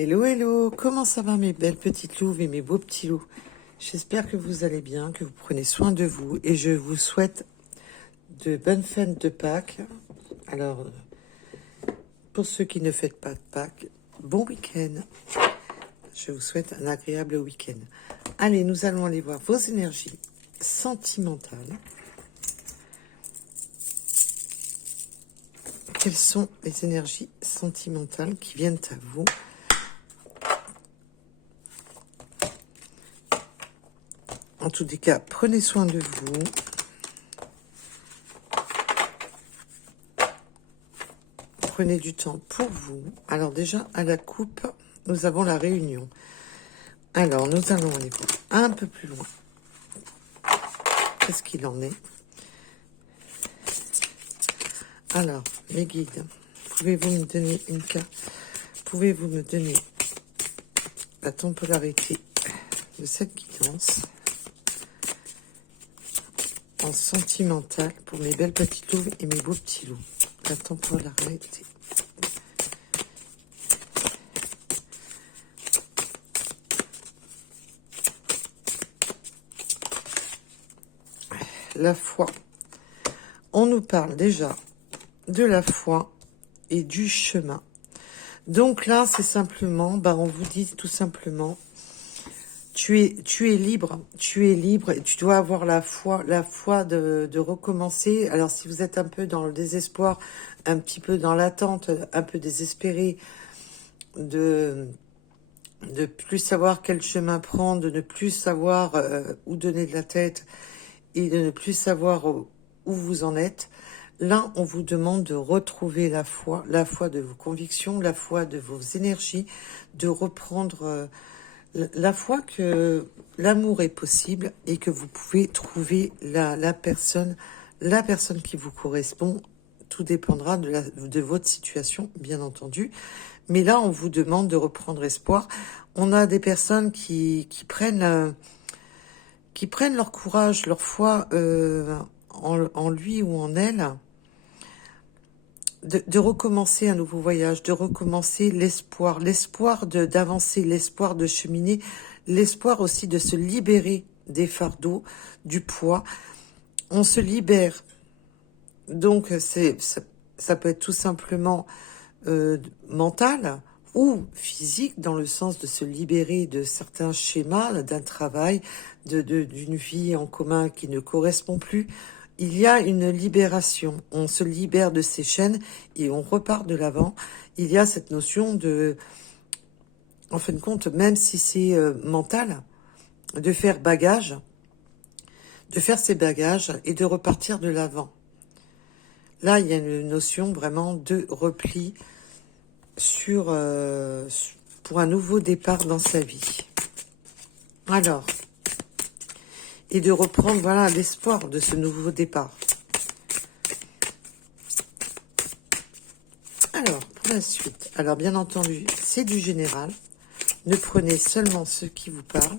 Hello, hello, comment ça va mes belles petites louves et mes beaux petits loups? J'espère que vous allez bien, que vous prenez soin de vous et je vous souhaite de bonnes fêtes de Pâques. Alors, pour ceux qui ne fêtent pas de Pâques, bon week-end. Je vous souhaite un agréable week-end. Allez, nous allons aller voir vos énergies sentimentales. Quelles sont les énergies sentimentales qui viennent à vous? En tous les cas, prenez soin de vous. Prenez du temps pour vous. Alors déjà, à la coupe, nous avons la réunion. Alors, nous allons aller voir un peu plus loin. Qu'est-ce qu'il en est? Alors, les guides, pouvez-vous me donner une carte? Pouvez-vous me donner la temporalité de cette guidance en sentimental pour mes belles petites louves et mes beaux petits loups? La temporalité. La foi. On nous parle déjà de la foi et du chemin. Donc là, c'est simplement, on vous dit tout simplement, tu es libre et tu dois avoir la foi de recommencer. Alors si vous êtes un peu dans le désespoir, un petit peu dans l'attente, un peu désespéré de plus savoir quel chemin prendre, de ne plus savoir où donner de la tête et de ne plus savoir où vous en êtes, là, on vous demande de retrouver la foi de vos convictions, la foi de vos énergies, de reprendre la foi que l'amour est possible et que vous pouvez trouver la personne qui vous correspond. Tout dépendra de votre situation, bien entendu. Mais là, on vous demande de reprendre espoir. On a des personnes qui prennent leur courage, leur foi en lui ou en elle, de recommencer un nouveau voyage, de recommencer l'espoir d'avancer, l'espoir de cheminer, l'espoir aussi de se libérer des fardeaux, du poids. On se libère. Donc, ça peut être tout simplement mental ou physique, dans le sens de se libérer de certains schémas, d'un travail, d'une vie en commun qui ne correspond plus. Il y a une libération. On se libère de ces chaînes et on repart de l'avant. Il y a cette notion de, en fin de compte, même si c'est mental, de faire ses bagages et de repartir de l'avant. Là, il y a une notion vraiment de repli pour un nouveau départ dans sa vie. Alors, et de reprendre, voilà, l'espoir de ce nouveau départ. Alors, pour la suite, alors bien entendu, c'est du général. Ne prenez seulement ce qui vous parle.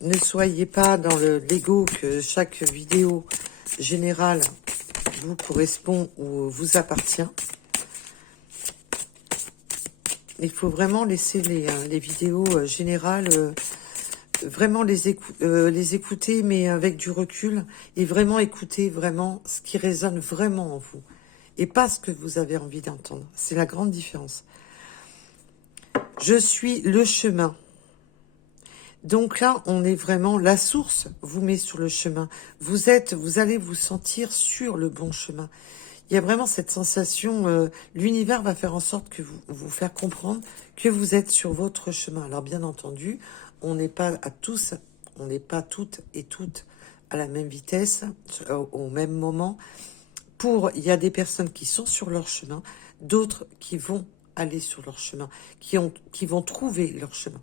Ne soyez pas dans l'ego que chaque vidéo générale vous correspond ou vous appartient. Il faut vraiment laisser les vidéos générales, vraiment les écouter, mais avec du recul, et vraiment écouter vraiment ce qui résonne vraiment en vous, et pas ce que vous avez envie d'entendre. C'est la grande différence. Je suis le chemin. Donc là, on est vraiment, la source vous met sur le chemin. Vous allez vous sentir sur le bon chemin. Il y a vraiment cette sensation, l'univers va faire en sorte que vous faire comprendre que vous êtes sur votre chemin. Alors bien entendu, on n'est pas toutes et toutes à la même vitesse, au même moment. Il y a des personnes qui sont sur leur chemin, d'autres qui vont aller sur leur chemin, qui vont trouver leur chemin.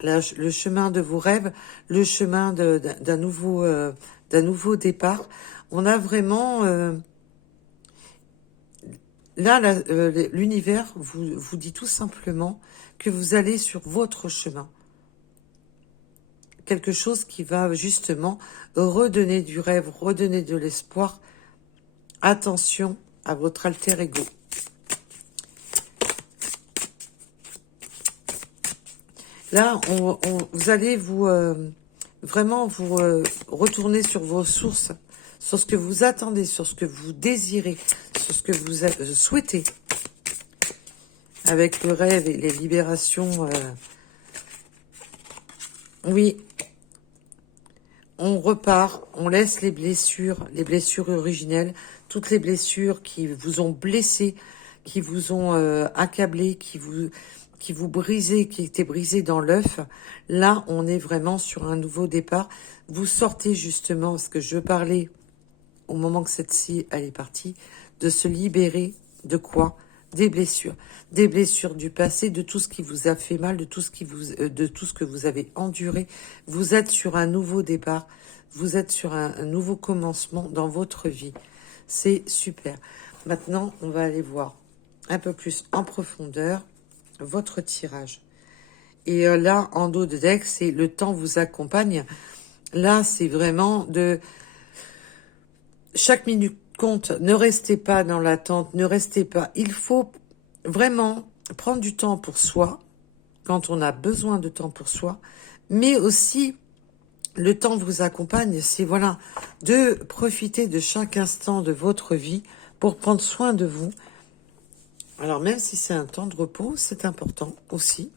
Là, le chemin de vos rêves, le chemin d'un nouveau départ. On a vraiment... l'univers vous dit tout simplement que vous allez sur votre chemin. Quelque chose qui va justement redonner du rêve, redonner de l'espoir. Attention à votre alter ego. Là, vous allez vous vraiment vous retourner sur vos sources, sur ce que vous attendez, sur ce que vous désirez, sur ce que vous souhaitez. Avec le rêve et les libérations. Oui. On repart, on laisse les blessures originelles, toutes les blessures qui vous ont blessé, qui vous ont accablé, qui vous brisaient, qui étaient brisées dans l'œuf. Là, on est vraiment sur un nouveau départ. Vous sortez justement, parce que je parlais au moment que cette-ci elle est partie, de se libérer de quoi? Des blessures du passé, de tout ce qui vous a fait mal, de tout ce que vous avez enduré. Vous êtes sur un nouveau départ, vous êtes sur un nouveau commencement dans votre vie. C'est super. Maintenant, on va aller voir un peu plus en profondeur votre tirage. Et là, en dos de deck, c'est le temps vous accompagne. Là, c'est vraiment de chaque minute compte, ne restez pas dans l'attente, ne restez pas. Il faut vraiment prendre du temps pour soi, quand on a besoin de temps pour soi, mais aussi le temps vous accompagne, c'est voilà, de profiter de chaque instant de votre vie pour prendre soin de vous. Alors même si c'est un temps de repos, c'est important aussi.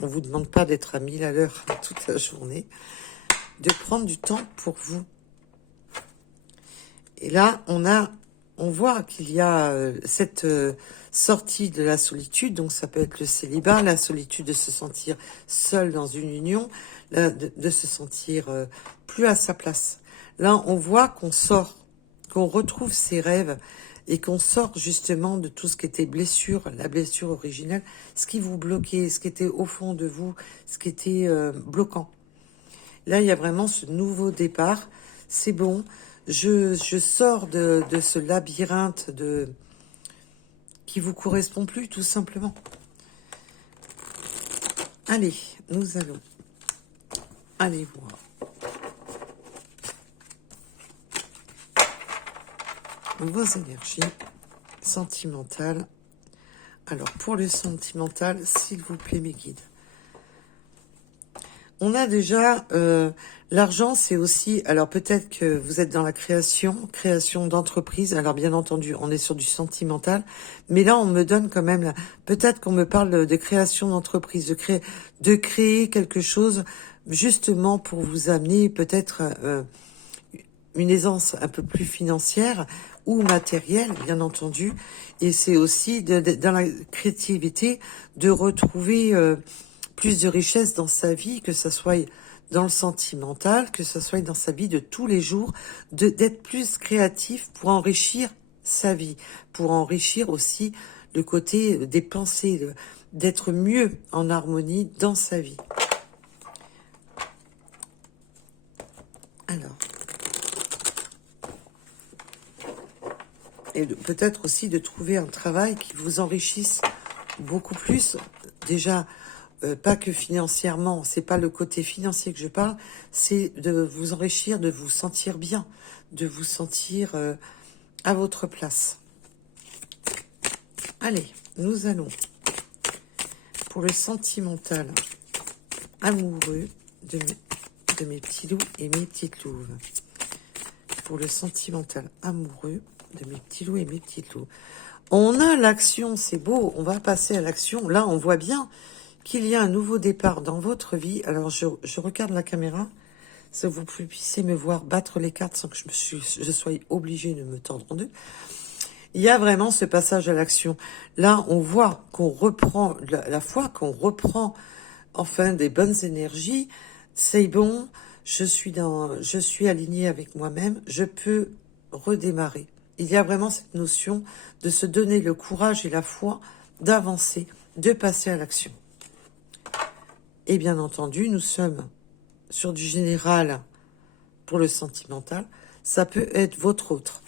On vous demande pas d'être à 1000 à l'heure toute la journée, de prendre du temps pour vous. Et là, on voit qu'il y a cette sortie de la solitude, donc ça peut être le célibat, la solitude de se sentir seul dans une union, de se sentir plus à sa place. Là, on voit qu'on sort, qu'on retrouve ses rêves et qu'on sort justement de tout ce qui était blessure, la blessure originelle, ce qui vous bloquait, ce qui était au fond de vous, ce qui était bloquant. Là, il y a vraiment ce nouveau départ. C'est bon. Je sors de ce labyrinthe qui vous correspond plus, tout simplement. Allez, nous allons aller voir vos énergies sentimentales. Alors, pour le sentimental, s'il vous plaît, mes guides. On a déjà l'argent, c'est aussi, alors peut-être que vous êtes dans la création d'entreprise. Alors bien entendu, on est sur du sentimental, mais là on me donne quand même, peut-être qu'on me parle de création d'entreprise, de créer quelque chose justement pour vous amener peut-être une aisance un peu plus financière ou matérielle, bien entendu. Et c'est aussi dans la créativité de retrouver plus de richesse dans sa vie, que ça soit dans le sentimental, que ce soit dans sa vie de tous les jours, d'être plus créatif pour enrichir sa vie, pour enrichir aussi le côté des pensées, d'être mieux en harmonie dans sa vie. Alors, et peut-être aussi de trouver un travail qui vous enrichisse beaucoup plus, déjà. Pas que financièrement, c'est pas le côté financier que je parle, c'est de vous enrichir, de vous sentir bien, de vous sentir à votre place. Allez, nous allons pour le sentimental amoureux de mes petits loups et mes petites louves. Pour le sentimental amoureux de mes petits loups et mes petites louves. On a l'action, c'est beau, on va passer à l'action. Là, on voit bien qu'il y a un nouveau départ dans votre vie. Alors, je regarde la caméra, ça vous puissiez me voir battre les cartes sans que je sois obligée de me tordre en deux. Il y a vraiment ce passage à l'action. Là, on voit qu'on reprend, la fois qu'on reprend enfin des bonnes énergies, c'est bon, je suis alignée avec moi-même, je peux redémarrer. Il y a vraiment cette notion de se donner le courage et la foi d'avancer, de passer à l'action. Et bien entendu, nous sommes sur du général pour le sentimental. Ça peut être votre autre.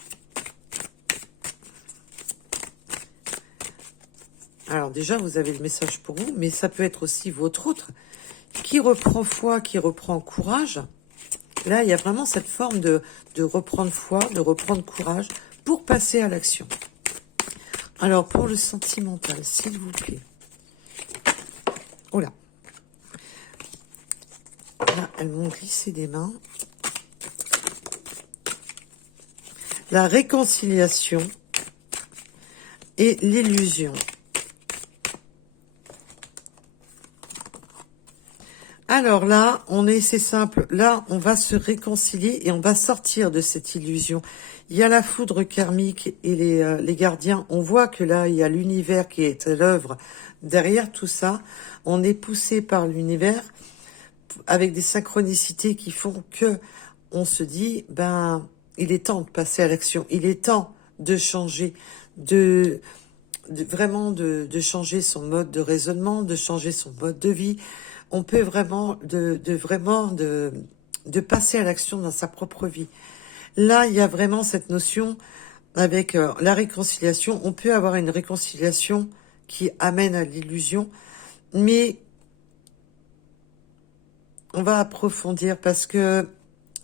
Alors déjà, vous avez le message pour vous, mais ça peut être aussi votre autre qui reprend foi, qui reprend courage. Là, il y a vraiment cette forme de reprendre foi, de reprendre courage pour passer à l'action. Alors, pour le sentimental, s'il vous plaît. Oh là. Là, elles m'ont glissé des mains. La réconciliation et l'illusion. Alors là, c'est simple. Là, on va se réconcilier et on va sortir de cette illusion. Il y a la foudre karmique et les gardiens. On voit que là, il y a l'univers qui est à l'œuvre. Derrière tout ça, on est poussé par l'univers avec des synchronicités qui font que on se dit, ben, il est temps de passer à l'action. Il est temps de changer, vraiment de changer son mode de raisonnement, de changer son mode de vie. On peut vraiment de passer à l'action dans sa propre vie. Là, il y a vraiment cette notion avec la réconciliation. On peut avoir une réconciliation qui amène à l'illusion, mais on va approfondir parce que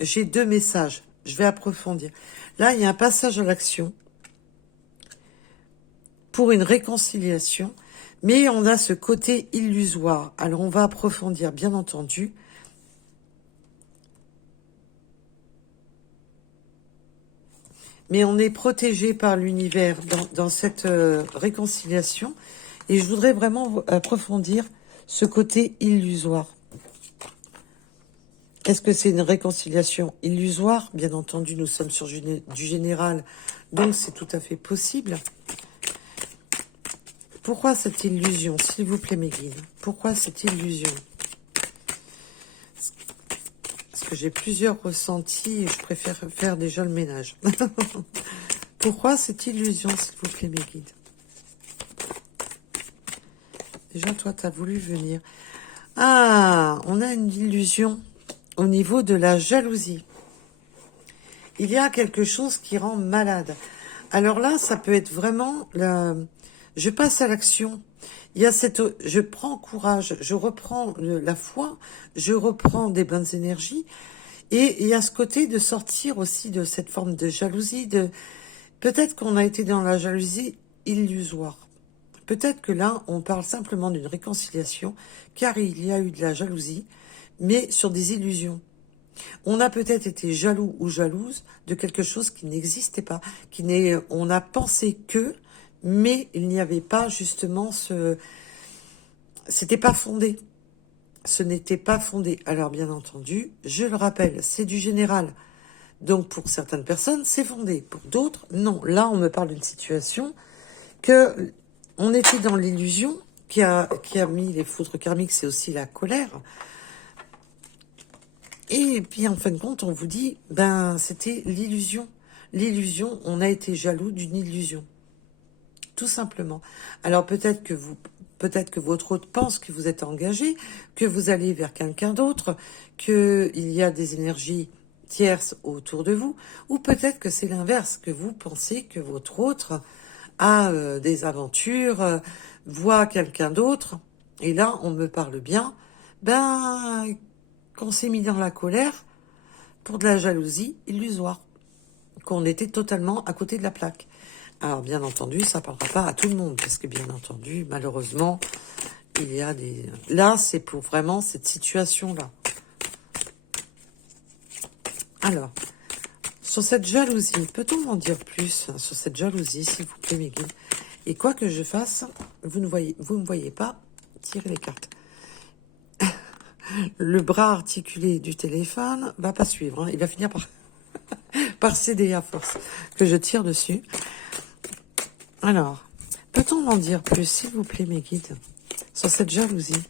j'ai 2 messages. Je vais approfondir. Là, il y a un passage à l'action pour une réconciliation, mais on a ce côté illusoire. Alors, on va approfondir, bien entendu. Mais on est protégé par l'univers dans cette réconciliation. Et je voudrais vraiment approfondir ce côté illusoire. Est-ce que c'est une réconciliation illusoire? Bien entendu, nous sommes sur du général, donc c'est tout à fait possible. Pourquoi cette illusion, s'il vous plaît, mes guides? Pourquoi cette illusion? Parce que j'ai plusieurs ressentis et je préfère faire déjà le ménage. Pourquoi cette illusion, s'il vous plaît, mes guides? Déjà, toi, tu as voulu venir. Ah, on a une illusion au niveau de la jalousie. Il y a quelque chose qui rend malade. Alors là, ça peut être vraiment... Je passe à l'action. Il y a je prends courage, je reprends la foi, je reprends des bonnes énergies. Et il y a ce côté de sortir aussi de cette forme de jalousie. Peut-être qu'on a été dans la jalousie illusoire. Peut-être que là, on parle simplement d'une réconciliation, car il y a eu de la jalousie, mais sur des illusions. On a peut-être été jaloux ou jalouse de quelque chose qui n'existait pas, on a pensé que, mais il n'y avait pas justement c'était pas fondé. Ce n'était pas fondé. Alors bien entendu, je le rappelle, c'est du général. Donc pour certaines personnes, c'est fondé. Pour d'autres, non. Là, on me parle d'une situation que on était dans l'illusion qui a mis les foudres karmiques, c'est aussi la colère. Et puis en fin de compte, on vous dit, ben c'était l'illusion. L'illusion, on a été jaloux d'une illusion. Tout simplement. Alors peut-être que votre hôte pense que vous êtes engagé, que vous allez vers quelqu'un d'autre, qu'il y a des énergies tierces autour de vous, ou peut-être que c'est l'inverse, que vous pensez que votre autre a des aventures, voit quelqu'un d'autre, et là on me parle bien, ben qu'on s'est mis dans la colère pour de la jalousie illusoire, qu'on était totalement à côté de la plaque. Alors, bien entendu, ça ne parlera pas à tout le monde, parce que, bien entendu, malheureusement, il y a des... Là, c'est pour vraiment cette situation-là. Alors, sur cette jalousie, peut-on m'en dire plus sur cette jalousie, s'il vous plaît, mes guides? Et quoi que je fasse, vous ne me voyez pas tirer les cartes. Le bras articulé du téléphone va pas suivre. Hein. Il va finir par céder à force que je tire dessus. Alors, peut-on m'en dire plus, s'il vous plaît, mes guides, sur cette jalousie?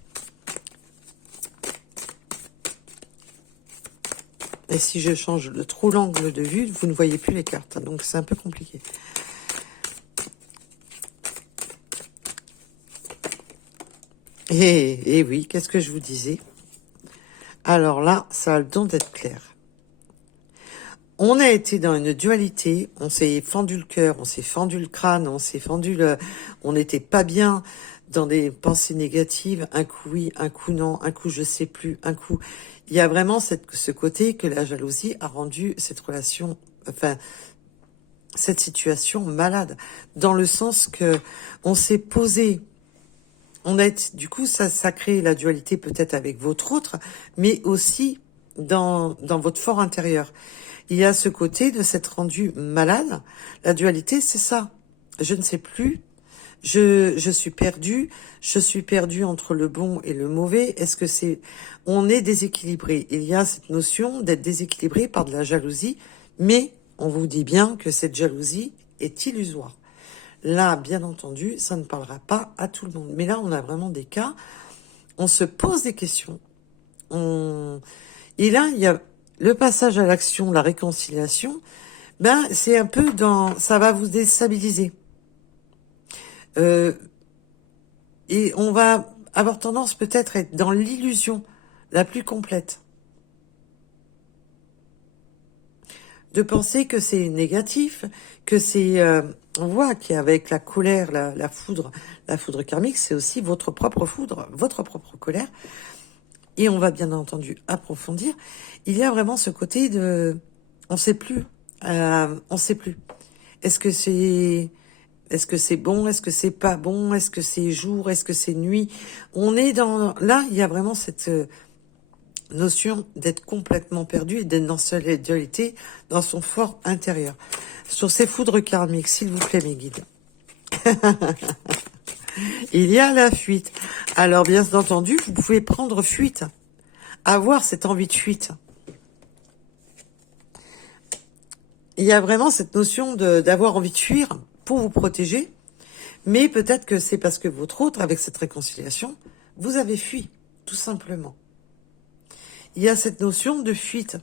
Et si je change trop l'angle de vue, vous ne voyez plus les cartes, donc c'est un peu compliqué. Et oui, qu'est-ce que je vous disais? Alors là, ça a le don d'être clair. On a été dans une dualité, on s'est fendu le cœur, on s'est fendu le crâne, on n'était pas bien dans des pensées négatives, un coup oui, un coup non, un coup je sais plus, un coup... Il y a vraiment ce côté que la jalousie a rendu cette relation, enfin, cette situation malade, dans le sens que on s'est posé du coup, ça crée la dualité peut-être avec votre autre, mais aussi dans votre fort intérieur. Il y a ce côté de s'être rendu malade. La dualité, c'est ça. Je ne sais plus. Je suis perdu entre le bon et le mauvais. On est déséquilibré. Il y a cette notion d'être déséquilibré par de la jalousie, mais on vous dit bien que cette jalousie est illusoire. Là, bien entendu, ça ne parlera pas à tout le monde. Mais là, on a vraiment des cas, on se pose des questions. Et là, il y a le passage à l'action, la réconciliation, c'est un peu ça va vous déstabiliser. Et on va avoir tendance peut-être à être dans l'illusion la plus complète. De penser que c'est négatif, que on voit qu'avec la colère, la foudre karmique, c'est aussi votre propre foudre, votre propre colère. Et on va bien entendu approfondir. Il y a vraiment ce côté on sait plus. On sait plus. Est-ce que c'est bon? Est-ce que c'est pas bon? Est-ce que c'est jour? Est-ce que c'est nuit? Là, il y a vraiment cette notion d'être complètement perdu et d'être dans cette dualité, dans son fort intérieur. Sur ces foudres karmiques, s'il vous plaît, mes guides. Il y a la fuite. Alors, bien entendu, vous pouvez prendre fuite. Avoir cette envie de fuite. Il y a vraiment cette notion d'avoir envie de fuir pour vous protéger. Mais peut-être que c'est parce que votre autre, avec cette réconciliation, vous avez fui, tout simplement. Il y a cette notion de fuite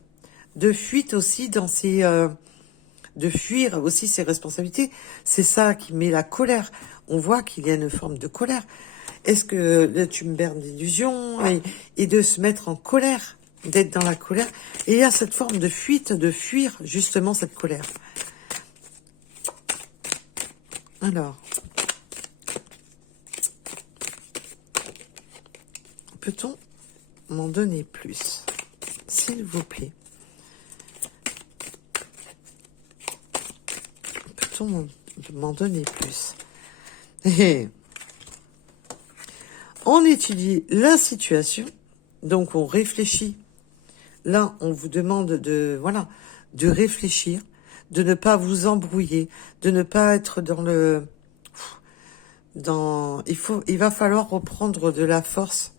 aussi de fuir aussi ses responsabilités. C'est ça qui met la colère. On voit qu'il y a une forme de colère. Est-ce que là, tu me bernes d'illusions et de se mettre en colère, d'être dans la colère. Et il y a cette forme de fuite, de fuir justement cette colère. Alors, peut-on m'en donner plus, s'il vous plaît? Peut-on m'en donner plus? On étudie la situation, donc on réfléchit. Là, on vous demande de réfléchir, de ne pas vous embrouiller, de ne pas être il va falloir reprendre de la force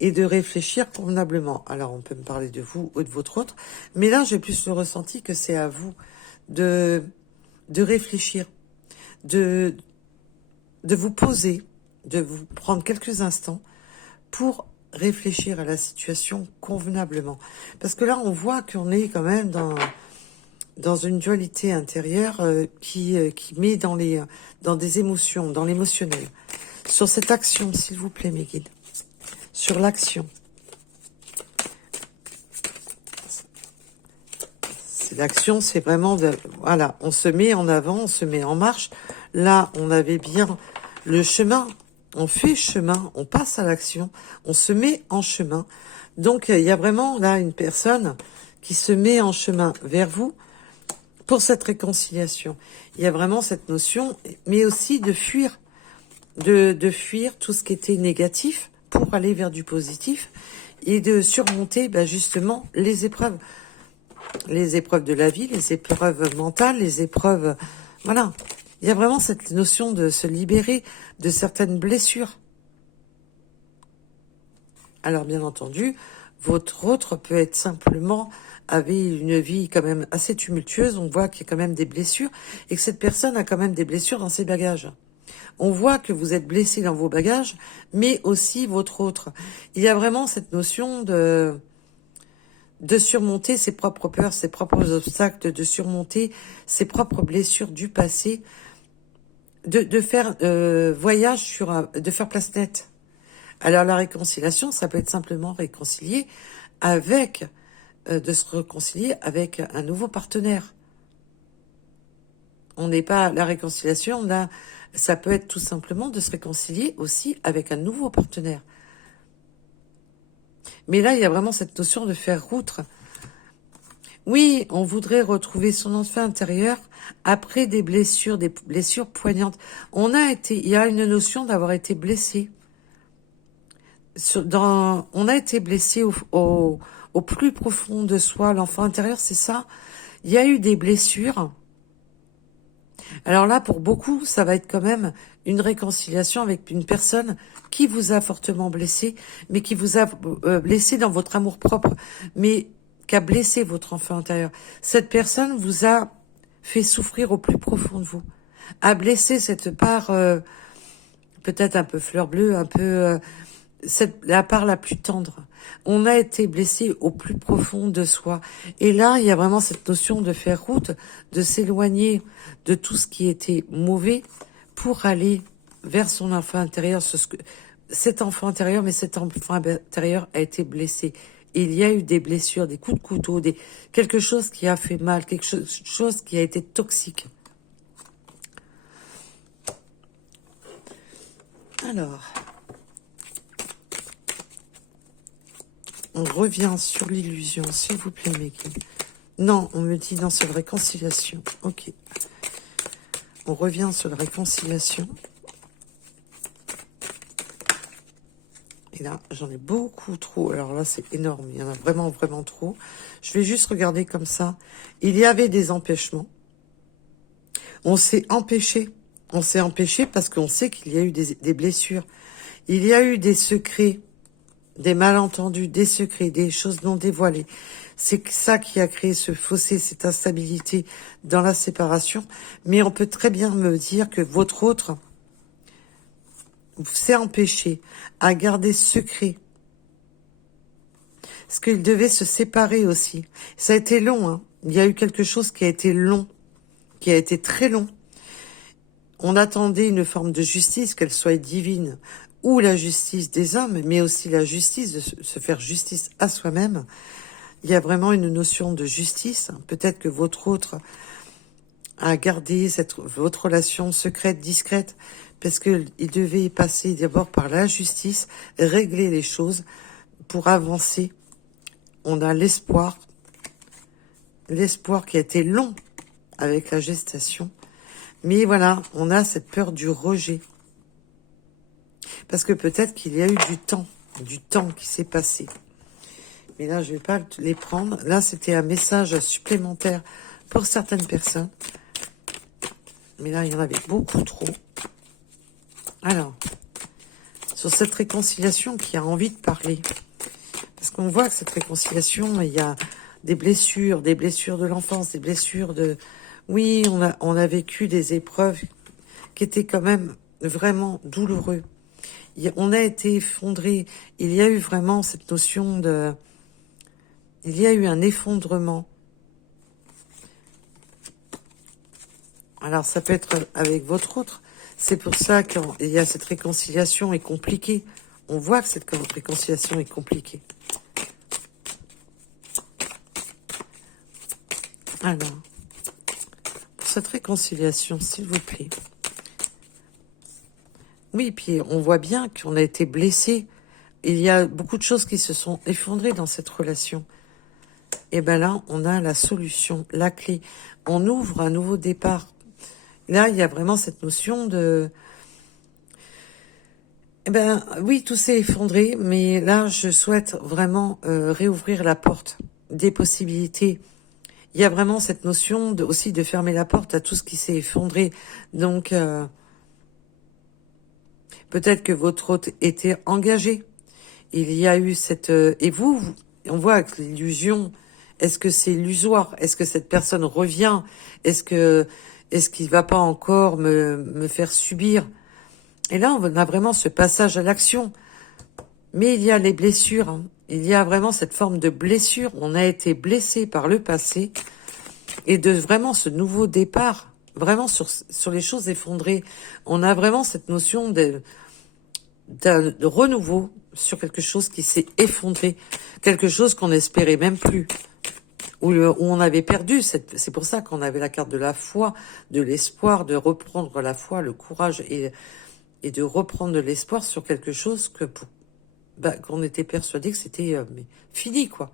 et de réfléchir convenablement. Alors, on peut me parler de vous ou de votre autre, mais là, j'ai plus le ressenti que c'est à vous de réfléchir, de vous poser, de vous prendre quelques instants pour réfléchir à la situation convenablement. Parce que là, on voit qu'on est quand même dans une dualité intérieure qui met dans des émotions, dans l'émotionnel. Sur cette action, s'il vous plaît, mes guides. Sur l'action. L'action, c'est vraiment, on se met en avant, on se met en marche. Là, on avait bien le chemin. On fait chemin, on passe à l'action, on se met en chemin. Donc, il y a vraiment là une personne qui se met en chemin vers vous pour cette réconciliation. Il y a vraiment cette notion, mais aussi de fuir, de fuir tout ce qui était négatif pour aller vers du positif et de surmonter justement les épreuves de la vie, les épreuves mentales, les épreuves... Voilà. Il y a vraiment cette notion de se libérer de certaines blessures. Alors, bien entendu, votre autre peut être simplement, avait une vie quand même assez tumultueuse. On voit qu'il y a quand même des blessures et que cette personne a quand même des blessures dans ses bagages. On voit que vous êtes blessé dans vos bagages, mais aussi votre autre. Il y a vraiment cette notion de surmonter ses propres peurs, ses propres obstacles, de surmonter ses propres blessures du passé, de faire voyage de faire place nette. Alors la réconciliation, ça peut être simplement de se réconcilier avec un nouveau partenaire. On n'est pas la réconciliation, là, ça peut être tout simplement de se réconcilier aussi avec un nouveau partenaire. Mais là, il y a vraiment cette notion de faire outre. Oui, on voudrait retrouver son enfant intérieur après des blessures poignantes. Il y a une notion d'avoir été blessé. On a été blessé au plus profond de soi, l'enfant intérieur, c'est ça. Il y a eu des blessures. Alors là, pour beaucoup, ça va être quand même une réconciliation avec une personne qui vous a fortement blessé, mais qui vous a blessé dans votre amour-propre, mais qui a blessé votre enfant intérieur. Cette personne vous a fait souffrir au plus profond de vous, a blessé cette part peut-être un peu fleur bleue, un peu la part la plus tendre. On a été blessé au plus profond de soi. Et là, il y a vraiment cette notion de faire route, de s'éloigner de tout ce qui était mauvais pour aller vers son enfant intérieur. Cet enfant intérieur, mais cet enfant intérieur a été blessé. Il y a eu des blessures, des coups de couteau, quelque chose qui a fait mal, quelque chose qui a été toxique. Alors, on revient sur l'illusion, s'il vous plaît, Meggy. Non, on me dit non, c'est la réconciliation. Ok. On revient sur la réconciliation. Et là, j'en ai beaucoup trop. Alors là, c'est énorme. Il y en a vraiment, vraiment trop. Je vais juste regarder comme ça. Il y avait des empêchements. On s'est empêché. On s'est empêché parce qu'on sait qu'il y a eu des blessures. Il y a eu des secrets, des malentendus, des secrets, des choses non dévoilées. C'est ça qui a créé ce fossé, cette instabilité dans la séparation. Mais on peut très bien me dire que votre autre s'est empêché à garder secret. Parce qu'il devait se séparer aussi. Ça a été long, hein. Il y a eu quelque chose qui a été long, qui a été très long. On attendait une forme de justice, qu'elle soit divine, ou la justice des hommes, mais aussi la justice, de se faire justice à soi-même. Il y a vraiment une notion de justice. Peut-être que votre autre a gardé votre relation secrète, discrète, parce qu'il devait passer d'abord par la justice, régler les choses pour avancer. On a l'espoir qui a été long avec la gestation. Mais voilà, on a cette peur du rejet. Parce que peut-être qu'il y a eu du temps qui s'est passé. Mais là, je vais pas les prendre. Là, c'était un message supplémentaire pour certaines personnes. Mais là, il y en avait beaucoup trop. Alors, sur cette réconciliation qui a envie de parler. Parce qu'on voit que cette réconciliation, il y a des blessures de l'enfance, des blessures de... Oui, on a vécu des épreuves qui étaient quand même vraiment douloureuses. On a été effondré. Il y a eu vraiment cette notion de... Il y a eu un effondrement. Alors, ça peut être avec votre autre. C'est pour ça qu'il y a cette réconciliation est compliquée. On voit que cette réconciliation est compliquée. Alors, pour cette réconciliation, s'il vous plaît. Oui, puis on voit bien qu'on a été blessé. Il y a beaucoup de choses qui se sont effondrées dans cette relation. Et bien là, on a la solution, la clé. On ouvre un nouveau départ. Là, il y a vraiment cette notion de... Eh ben oui, tout s'est effondré, mais là, je souhaite vraiment réouvrir la porte des possibilités. Il y a vraiment cette notion aussi de fermer la porte à tout ce qui s'est effondré. Donc, peut-être que votre hôte était engagé. Il y a eu cette... et vous, on voit que l'illusion, est-ce que c'est illusoire? Est-ce que cette personne revient? Est-ce qu'il va pas encore me faire subir? Et là, on a vraiment ce passage à l'action. Mais il y a les blessures. Hein. Il y a vraiment cette forme de blessure. On a été blessé par le passé. Et de vraiment ce nouveau départ, vraiment sur les choses effondrées. On a vraiment cette notion de renouveau sur quelque chose qui s'est effondré. Quelque chose qu'on n'espérait même plus. Où on avait perdu. C'est pour ça qu'on avait la carte de la foi, de l'espoir, de reprendre la foi, le courage et de reprendre de l'espoir sur quelque chose qu'on était persuadé que c'était fini, quoi.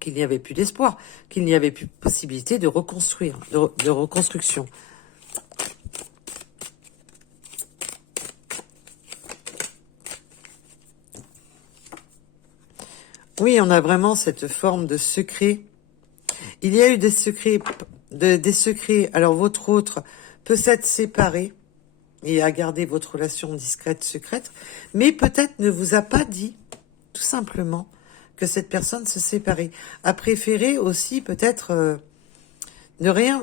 Qu'il n'y avait plus d'espoir, qu'il n'y avait plus de possibilité de reconstruire, de reconstruction. Oui, on a vraiment cette forme de secret. Il y a eu des secrets, des secrets. Alors, votre autre peut s'être séparé et a gardé votre relation discrète, secrète, mais peut-être ne vous a pas dit, tout simplement, que cette personne se séparait. A préféré aussi peut-être ne rien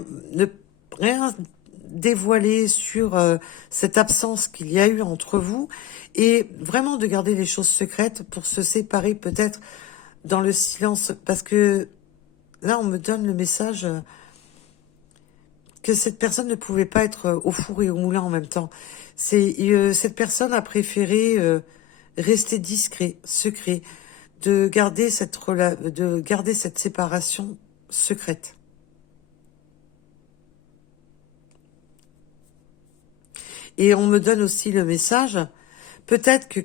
dévoiler sur cette absence qu'il y a eu entre vous et vraiment de garder les choses secrètes pour se séparer peut-être dans le silence. Parce que là, on me donne le message que cette personne ne pouvait pas être au four et au moulin en même temps. Cette personne a préféré rester discret, secret, de garder cette séparation secrète. Et on me donne aussi le message, peut-être que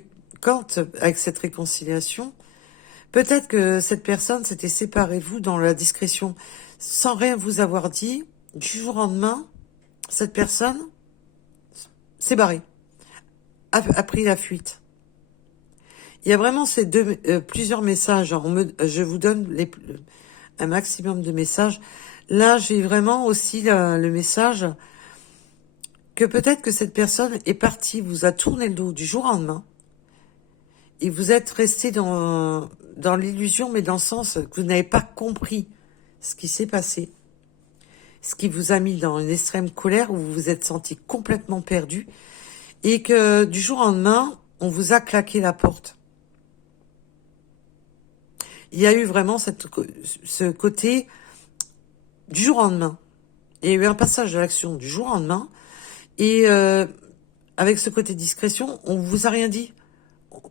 avec cette réconciliation, peut-être que cette personne s'était séparée de vous dans la discrétion, sans rien vous avoir dit. Du jour au lendemain, cette personne s'est barrée, a pris la fuite. Il y a vraiment plusieurs messages. Je vous donne un maximum de messages. Là, j'ai vraiment aussi le message que peut-être que cette personne est partie, vous a tourné le dos du jour au lendemain, et vous êtes resté dans l'illusion, mais dans le sens que vous n'avez pas compris ce qui s'est passé, ce qui vous a mis dans une extrême colère, où vous vous êtes senti complètement perdu, et que du jour au lendemain, on vous a claqué la porte. Il y a eu vraiment ce côté du jour au lendemain. Il y a eu un passage de l'action du jour au lendemain, et avec ce côté discrétion, on vous a rien dit.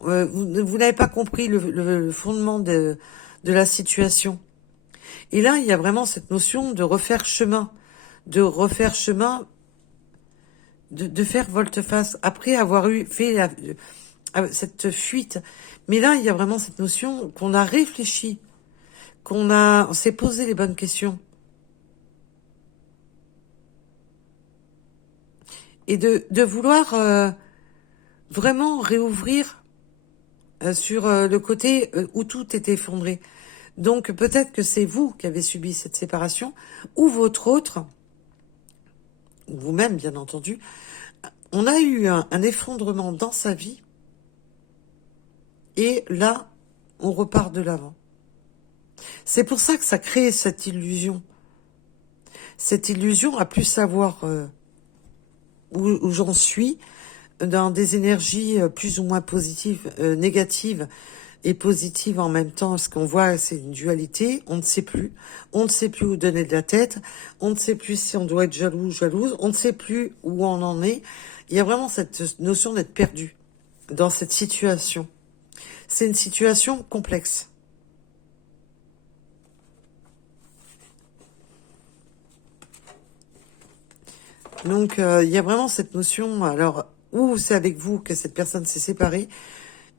Vous n'avez pas compris le fondement de la situation. Et là, il y a vraiment cette notion de refaire chemin, de faire volte-face après avoir fait cette fuite. Mais là, il y a vraiment cette notion qu'on a réfléchi, on s'est posé les bonnes questions. Et de vouloir vraiment réouvrir sur le côté où tout était effondré. Donc peut-être que c'est vous qui avez subi cette séparation, ou votre autre, vous-même bien entendu. On a eu un effondrement dans sa vie, et là, on repart de l'avant. C'est pour ça que ça crée cette illusion. Cette illusion à plus savoir où j'en suis, dans des énergies plus ou moins positives, négatives et positives en même temps. Ce qu'on voit, c'est une dualité. On ne sait plus. On ne sait plus où donner de la tête. On ne sait plus si on doit être jaloux ou jalouse. On ne sait plus où on en est. Il y a vraiment cette notion d'être perdu dans cette situation. C'est une situation complexe. Donc, il y a vraiment cette notion, alors, ou c'est avec vous que cette personne s'est séparée,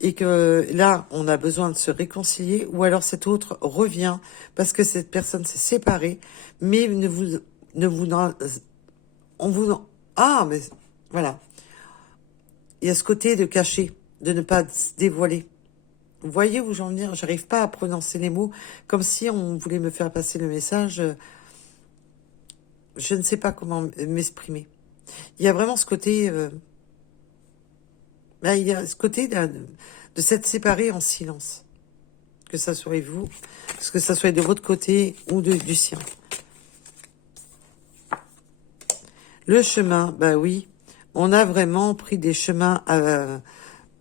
et que là, on a besoin de se réconcilier, ou alors cet autre revient parce que cette personne s'est séparée, mais mais voilà. Il y a ce côté de cacher, de ne pas se dévoiler. Vous voyez où j'en viens? J'arrive pas à prononcer les mots, comme si on voulait me faire passer le message. Je ne sais pas comment m'exprimer. Il y a vraiment ce côté... il y a ce côté de s'être séparé en silence. Que ça soit vous, que ça soit de votre côté ou du sien. Le chemin, bah oui, on a vraiment pris des chemins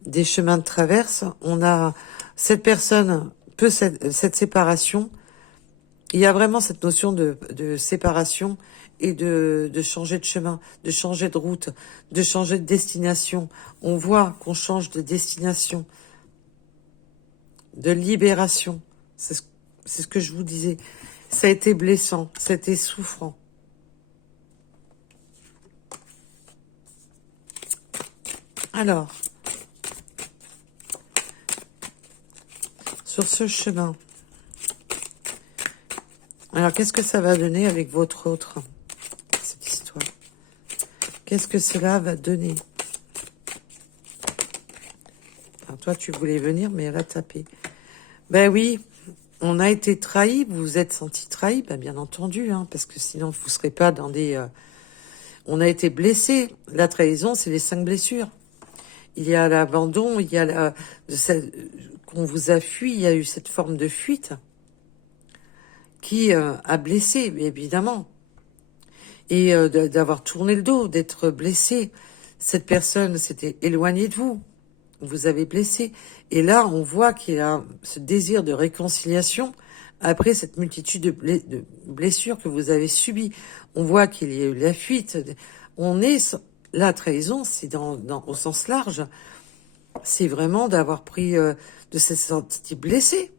de traverse. On a cette personne, cette séparation. Il y a vraiment cette notion de séparation et de changer de chemin, de changer de route, de changer de destination. On voit qu'on change de destination, de libération. C'est ce que je vous disais. Ça a été blessant, ça a été souffrant. Alors, sur ce chemin, alors qu'est-ce que ça va donner avec votre autre, cette histoire? Qu'est-ce que cela va donner? Alors toi, tu voulais venir, mais elle a tapé. Ben oui, on a été trahi, vous vous êtes senti trahi, ben bien entendu, hein, parce que sinon vous ne serez pas dans des... On a été blessé. La trahison, c'est les 5 blessures. Il y a l'abandon, il y a qu'on vous a fui, il y a eu cette forme de fuite qui a blessé, évidemment. Et d'avoir tourné le dos, d'être blessé. Cette personne s'était éloignée de vous. Vous avez blessé. Et là, on voit qu'il y a ce désir de réconciliation après cette multitude de blessures que vous avez subies. On voit qu'il y a eu la fuite. On est... La trahison, c'est au sens large. C'est vraiment d'avoir pris... de s'être senti blessé.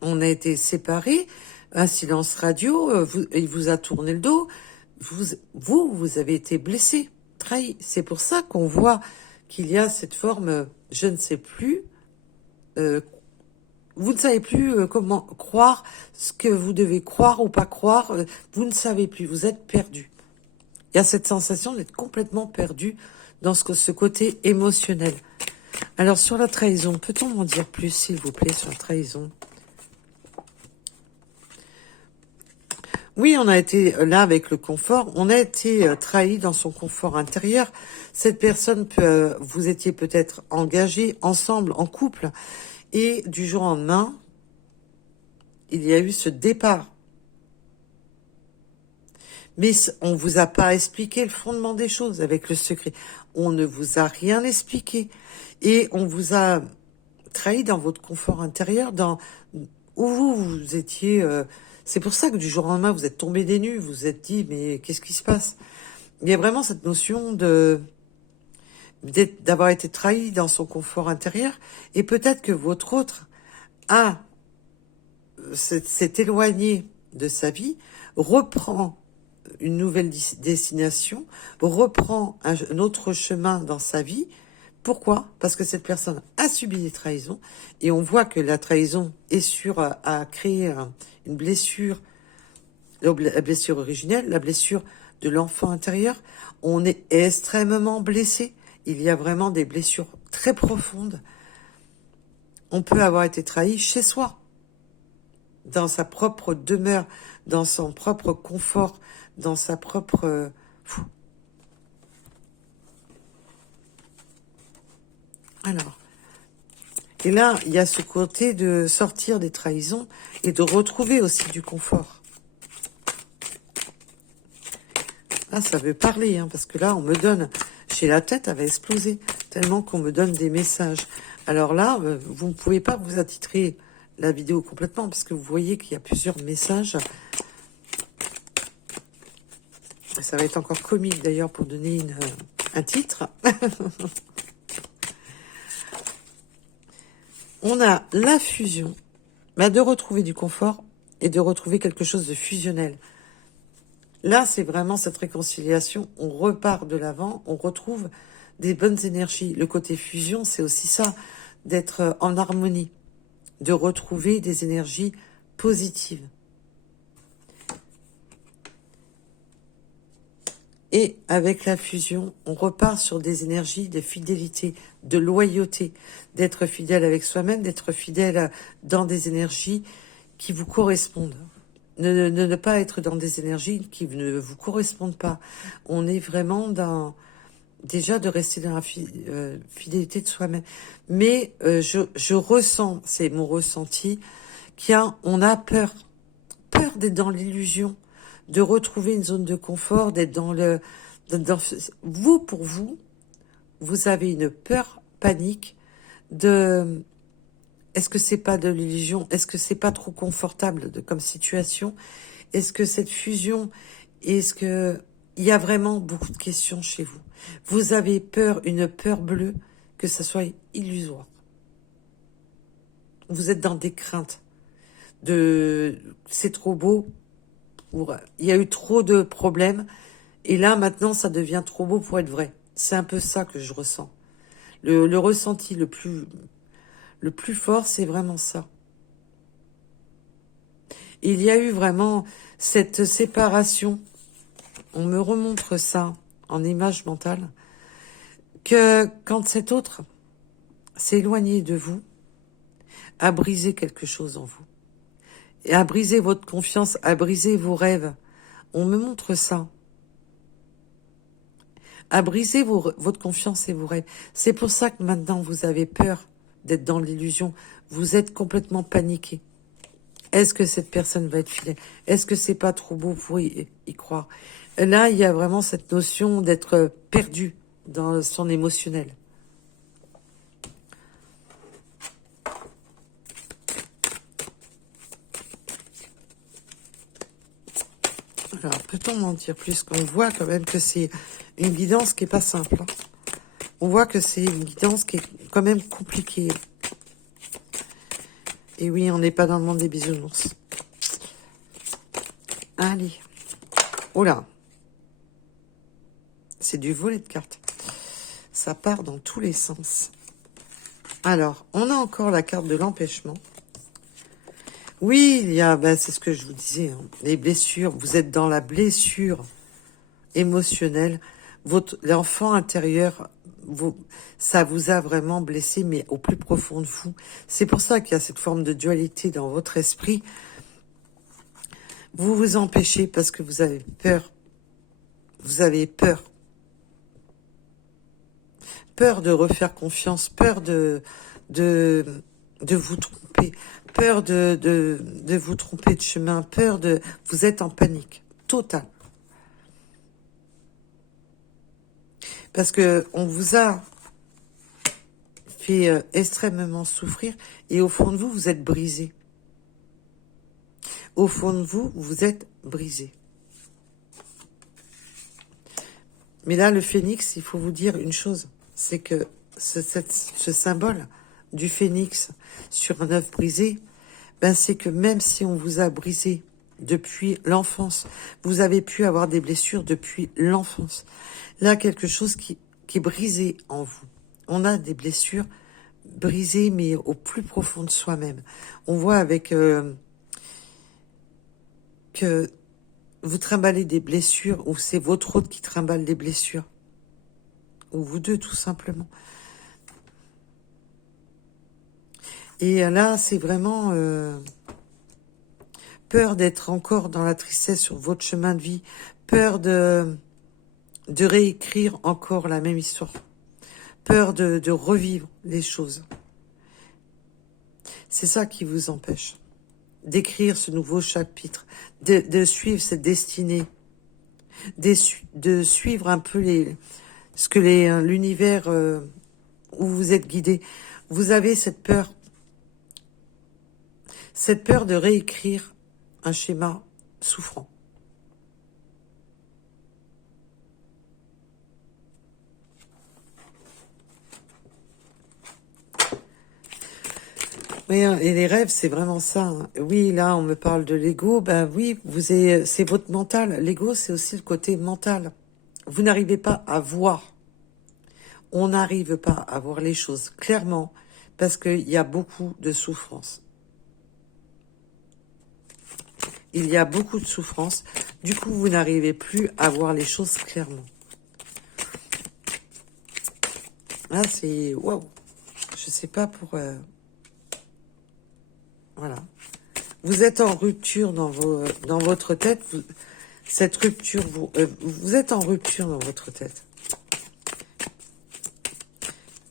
On a été séparés. Un silence radio. Il vous a tourné le dos. Vous avez été blessé, trahi. C'est pour ça qu'on voit qu'il y a cette forme, je ne sais plus, vous ne savez plus comment croire, ce que vous devez croire ou pas croire, vous ne savez plus, vous êtes perdu. Il y a cette sensation d'être complètement perdu dans ce côté émotionnel. Alors sur la trahison, peut-on m'en dire plus, s'il vous plaît, sur la trahison? Oui, on a été là avec le confort, on a été trahi dans son confort intérieur. Cette personne, vous étiez peut-être engagés ensemble, en couple, et du jour au lendemain, il y a eu ce départ. Mais on vous a pas expliqué le fondement des choses avec le secret. On ne vous a rien expliqué. Et on vous a trahi dans votre confort intérieur, où vous étiez... c'est pour ça que du jour au lendemain, vous êtes tombé des nues, vous vous êtes dit, mais qu'est-ce qui se passe? Il y a vraiment cette notion d'avoir été trahi dans son confort intérieur, et peut-être que votre autre s'est éloigné de sa vie, reprend une nouvelle destination, reprend un autre chemin dans sa vie. Pourquoi? Parce que cette personne a subi des trahisons, et on voit que la trahison est sûre à créer une blessure, la blessure originelle, la blessure de l'enfant intérieur. On est extrêmement blessé. Il y a vraiment des blessures très profondes. On peut avoir été trahi chez soi, dans sa propre demeure, dans son propre confort, dans sa propre... Alors, et là, il y a ce côté de sortir des trahisons et de retrouver aussi du confort. Là, ça veut parler, hein, parce que là, on me donne... J'ai la tête, elle va exploser, tellement qu'on me donne des messages. Alors là, vous ne pouvez pas vous attitrer la vidéo complètement, parce que vous voyez qu'il y a plusieurs messages. Ça va être encore comique, d'ailleurs, pour donner un titre. On a la fusion, de retrouver du confort et de retrouver quelque chose de fusionnel. Là, c'est vraiment cette réconciliation. On repart de l'avant, on retrouve des bonnes énergies. Le côté fusion, c'est aussi ça, d'être en harmonie, de retrouver des énergies positives. Et avec la fusion, on repart sur des énergies de fidélité, de loyauté, d'être fidèle avec soi-même, d'être fidèle dans des énergies qui vous correspondent. Ne pas être dans des énergies qui ne vous correspondent pas. On est vraiment déjà de rester dans la fidélité de soi-même. Mais je ressens, c'est mon ressenti, on a peur d'être dans l'illusion, de retrouver une zone de confort, d'être pour vous, vous avez une peur panique de... Est-ce que c'est pas de l'illusion? Est-ce que c'est pas trop confortable comme situation? Est-ce que cette fusion, est-ce que il y a vraiment beaucoup de questions chez vous? Vous avez peur, une peur bleue, que ça soit illusoire. Vous êtes dans des craintes c'est trop beau, il y a eu trop de problèmes, et là maintenant ça devient trop beau pour être vrai. C'est un peu ça que je ressens. Le ressenti le plus fort, c'est vraiment ça. Il y a eu vraiment cette séparation. On me remontre ça en image mentale, que quand cet autre s'est éloigné de vous, à briser quelque chose en vous. Et à briser votre confiance, à briser vos rêves. On me montre ça. À briser votre confiance et vos rêves. C'est pour ça que maintenant vous avez peur d'être dans l'illusion. Vous êtes complètement paniqué. Est-ce que cette personne va être fidèle? Est-ce que c'est pas trop beau pour y croire? Là, il y a vraiment cette notion d'être perdu dans son émotionnel. Alors, peut-on en dire plus? Qu'on voit quand même que c'est une guidance qui est pas simple. Hein. On voit que c'est une guidance qui est quand même compliquée. Et oui, on n'est pas dans le monde des bisounours. Allez. Oh là. C'est du volet de cartes. Ça part dans tous les sens. Alors, on a encore la carte de l'empêchement. Oui, il y a, c'est ce que je vous disais, hein, les blessures. Vous êtes dans la blessure émotionnelle. L'enfant intérieur, ça vous a vraiment blessé, mais au plus profond de vous. C'est pour ça qu'il y a cette forme de dualité dans votre esprit. Vous vous empêchez parce que vous avez peur. Vous avez peur. Peur de refaire confiance, peur de vous tromper, peur de vous tromper de chemin, peur de... Vous êtes en panique totale. Parce que on vous a fait extrêmement souffrir et au fond de vous, vous êtes brisé. Au fond de vous, vous êtes brisé. Mais là, le phénix, il faut vous dire une chose, c'est que ce symbole du phénix sur un œuf brisé, c'est que même si on vous a brisé depuis l'enfance, vous avez pu avoir des blessures depuis l'enfance. Là, quelque chose qui est brisé en vous. On a des blessures brisées, mais au plus profond de soi-même. On voit avec que vous trimballez des blessures, ou c'est votre autre qui trimballe des blessures. Ou vous deux, tout simplement. Et là, c'est vraiment peur d'être encore dans la tristesse sur votre chemin de vie, peur de réécrire encore la même histoire, peur de revivre les choses. C'est ça qui vous empêche d'écrire ce nouveau chapitre, de suivre cette destinée, de suivre un peu l'univers où vous êtes guidé. Vous avez cette peur de réécrire un schéma souffrant. Oui, et les rêves, c'est vraiment ça. Hein. Oui, là, on me parle de l'ego. Oui, c'est votre mental. L'ego, c'est aussi le côté mental. Vous n'arrivez pas à voir. On n'arrive pas à voir les choses clairement parce qu'il y a beaucoup de souffrance. Il y a beaucoup de souffrance. Du coup, vous n'arrivez plus à voir les choses clairement. Là, c'est... Waouh. Je sais pas pour... Voilà. Vous êtes en rupture dans votre tête. Cette rupture, vous êtes en rupture dans votre tête.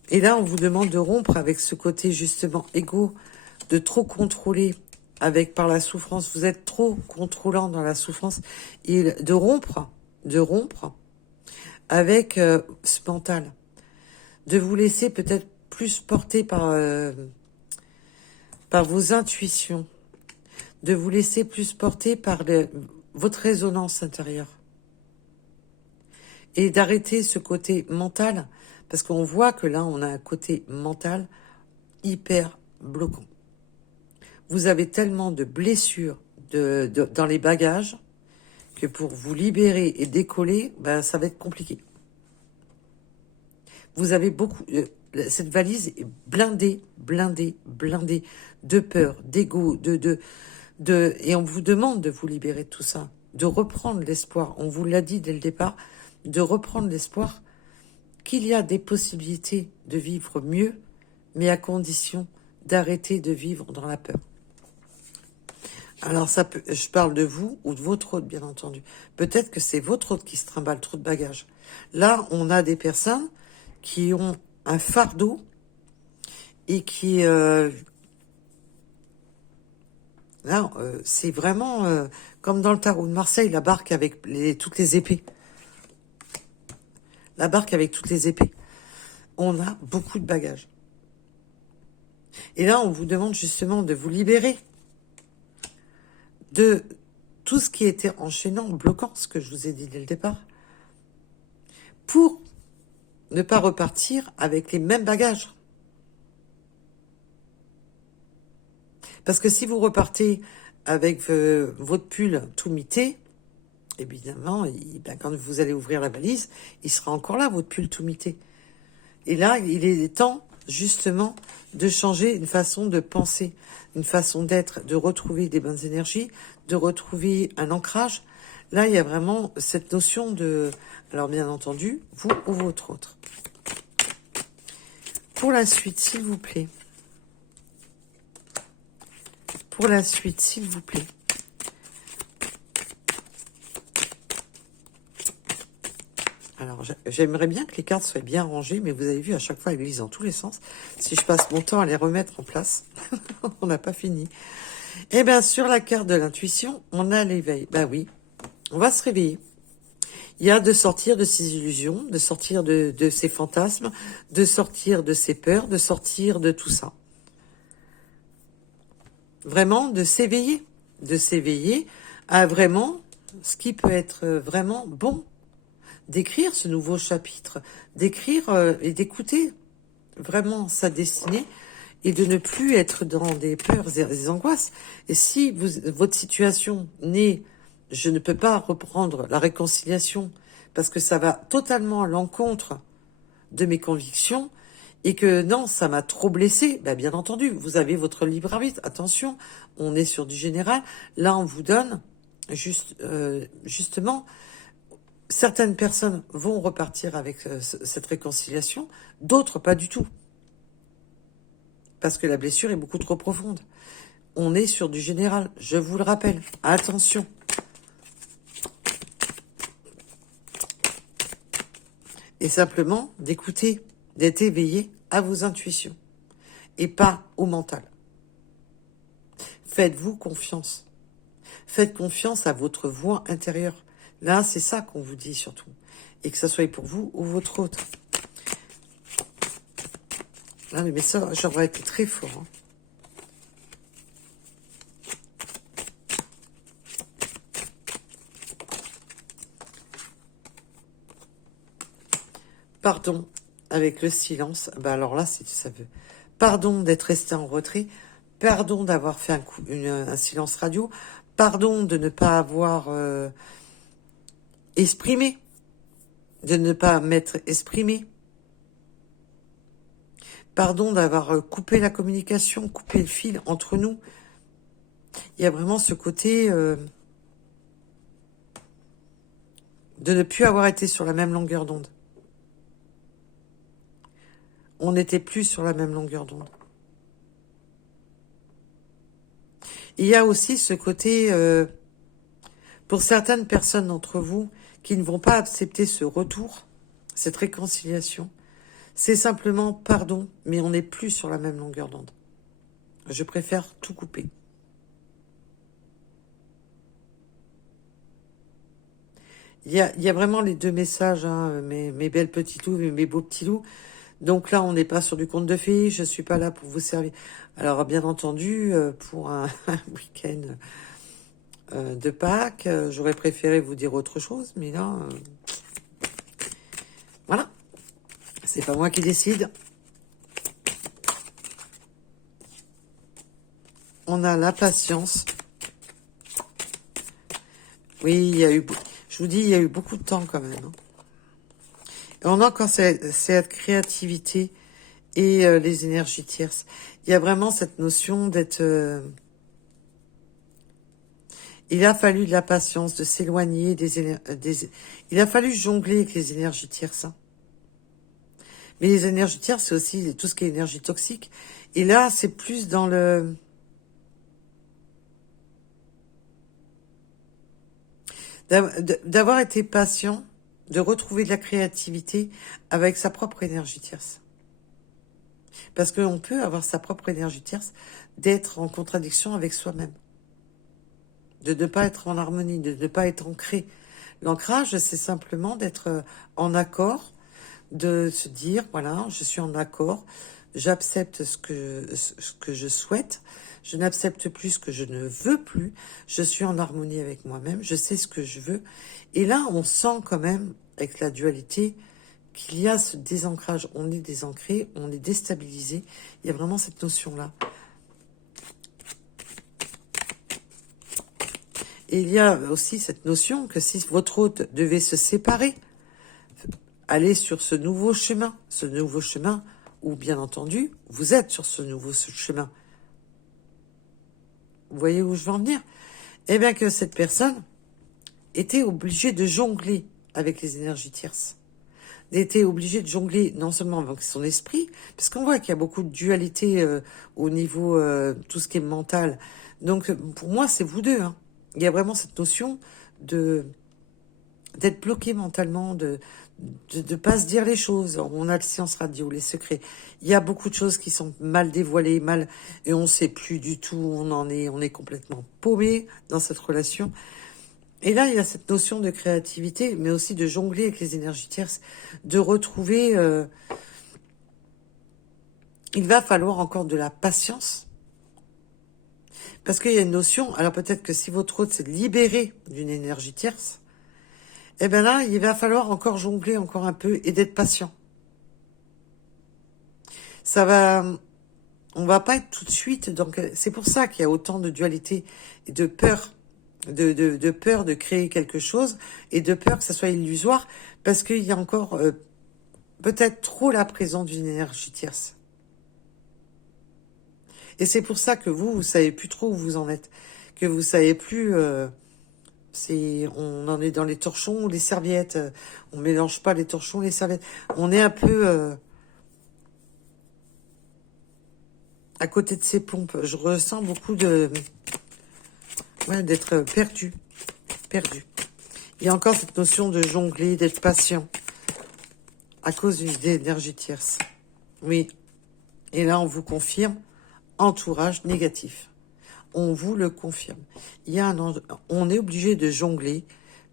Et là, on vous demande de rompre avec ce côté justement égo, de trop contrôler par la souffrance. Vous êtes trop contrôlant dans la souffrance. Et de rompre avec ce mental. De vous laisser peut-être plus porter par vos intuitions. De vous laisser plus porter par votre résonance intérieure. Et d'arrêter ce côté mental, parce qu'on voit que là, on a un côté mental hyper bloquant. Vous avez tellement de blessures dans les bagages que pour vous libérer et décoller, ça va être compliqué. Vous avez beaucoup... cette valise est blindée de peur, d'ego, et on vous demande de vous libérer de tout ça, de reprendre l'espoir. On vous l'a dit dès le départ, de reprendre l'espoir qu'il y a des possibilités de vivre mieux, mais à condition d'arrêter de vivre dans la peur. Alors, ça peut, je parle de vous ou de votre hôte, bien entendu. Peut-être que c'est votre hôte qui se trimballe trop de bagages. Là, on a des personnes qui ont un fardeau et qui... là, c'est vraiment comme dans le tarot de Marseille, la barque avec toutes les épées. La barque avec toutes les épées. On a beaucoup de bagages. Et là, on vous demande justement de vous libérer de tout ce qui était enchaînant, bloquant, ce que je vous ai dit dès le départ, pour ne pas repartir avec les mêmes bagages. Parce que si vous repartez avec votre pull tout mité, évidemment, quand vous allez ouvrir la valise, il sera encore là, votre pull tout mité. Et là, il est temps, justement, de changer une façon de penser, une façon d'être, de retrouver des bonnes énergies, de retrouver un ancrage. Là, il y a vraiment cette notion de... Alors, bien entendu, vous ou votre autre. Pour la suite, s'il vous plaît. Pour la suite, s'il vous plaît. Alors, j'aimerais bien que les cartes soient bien rangées, mais vous avez vu, à chaque fois, elles glissent dans tous les sens. Si je passe mon temps à les remettre en place, on n'a pas fini. Eh bien, sur la carte de l'intuition, on a l'éveil. Ben oui, on va se réveiller. Il y a de sortir de ses illusions, de sortir de ses fantasmes, de sortir de ses peurs, de sortir de tout ça. Vraiment, de s'éveiller à vraiment ce qui peut être vraiment bon. D'écrire ce nouveau chapitre, d'écrire et d'écouter vraiment sa destinée et de ne plus être dans des peurs et des angoisses. Et si votre situation n'est, je ne peux pas reprendre la réconciliation parce que ça va totalement à l'encontre de mes convictions et que non, ça m'a trop blessé, ben bien entendu, vous avez votre libre arbitre. Attention, on est sur du général. Là, on vous donne justement... Certaines personnes vont repartir avec cette réconciliation, d'autres pas du tout. Parce que la blessure est beaucoup trop profonde. On est sur du général, je vous le rappelle. Attention. Et simplement d'écouter, d'être éveillé à vos intuitions. Et pas au mental. Faites-vous confiance. Faites confiance à votre voix intérieure. Là, c'est ça qu'on vous dit surtout. Et que ça soit pour vous ou votre autre. Là, le message va être très fort. Hein. Pardon, avec le silence. Ben alors là, ça veut. Pardon d'être resté en retrait. Pardon d'avoir fait un silence radio. Pardon de ne pas avoir... exprimer, de ne pas m'être exprimé. Pardon d'avoir coupé la communication, coupé le fil entre nous. Il y a vraiment ce côté de ne plus avoir été sur la même longueur d'onde. On n'était plus sur la même longueur d'onde. Il y a aussi ce côté, pour certaines personnes d'entre vous, qui ne vont pas accepter ce retour, cette réconciliation, c'est simplement pardon, mais on n'est plus sur la même longueur d'onde. Je préfère tout couper. Il y a vraiment les deux messages, hein, mes belles petites loups, mes beaux petits loups. Donc là, on n'est pas sur du conte de fées, je suis pas là pour vous servir. Alors, bien entendu, pour un week-end de Pâques, j'aurais préféré vous dire autre chose, mais là, voilà, c'est pas moi qui décide. On a la patience. Oui, je vous dis, il y a eu beaucoup de temps quand même. Hein. Et on a encore cette créativité et les énergies tierces. Il y a vraiment cette notion d'être... il a fallu de la patience, de s'éloigner il a fallu jongler avec les énergies tierces. Hein. Mais les énergies tierces, c'est aussi tout ce qui est énergie toxique. Et là, c'est plus dans le... d'avoir été patient, de retrouver de la créativité avec sa propre énergie tierce. Parce qu'on peut avoir sa propre énergie tierce, d'être en contradiction avec soi-même. De ne pas être en harmonie, de ne pas être ancré. L'ancrage, c'est simplement d'être en accord, de se dire, voilà, je suis en accord, j'accepte ce que je souhaite, je n'accepte plus ce que je ne veux plus, je suis en harmonie avec moi-même, je sais ce que je veux. Et là, on sent quand même, avec la dualité, qu'il y a ce désancrage. On est désancré, on est déstabilisé. Il y a vraiment cette notion-là. Et il y a aussi cette notion que si votre hôte devait se séparer, aller sur ce nouveau chemin où, bien entendu, vous êtes sur ce nouveau chemin. Vous voyez où je veux en venir? Eh bien que cette personne était obligée de jongler avec les énergies tierces. Était obligée de jongler non seulement avec son esprit, parce qu'on voit qu'il y a beaucoup de dualité au niveau tout ce qui est mental. Donc pour moi, c'est vous deux. Hein. Il y a vraiment cette notion d'être bloqué mentalement, de pas se dire les choses. On a le silence radio, les secrets. Il y a beaucoup de choses qui sont mal dévoilées, et on sait plus du tout où on en est. On est complètement paumé dans cette relation. Et là, il y a cette notion de créativité, mais aussi de jongler avec les énergies tierces, de retrouver... il va falloir encore de la patience, parce qu'il y a une notion... Alors peut-être que si votre hôte, c'est de libérer d'une énergie tierce, eh bien là, il va falloir encore jongler encore un peu et d'être patient. Ça va... On va pas être tout de suite... Donc c'est pour ça qu'il y a autant de dualité et de peur, de peur de créer quelque chose et de peur que ça soit illusoire, parce qu'il y a encore peut-être trop la présence d'une énergie tierce. Et c'est pour ça que vous savez plus trop où vous en êtes, que vous savez plus... on en est dans les torchons ou les serviettes. On mélange pas les torchons et les serviettes. On est un peu à côté de ces pompes. Je ressens beaucoup d'être perdu. Il y a encore cette notion de jongler, d'être patient à cause d'une énergie tierce. Oui. Et là, on vous confirme entourage négatif. On vous le confirme. On est obligé de jongler,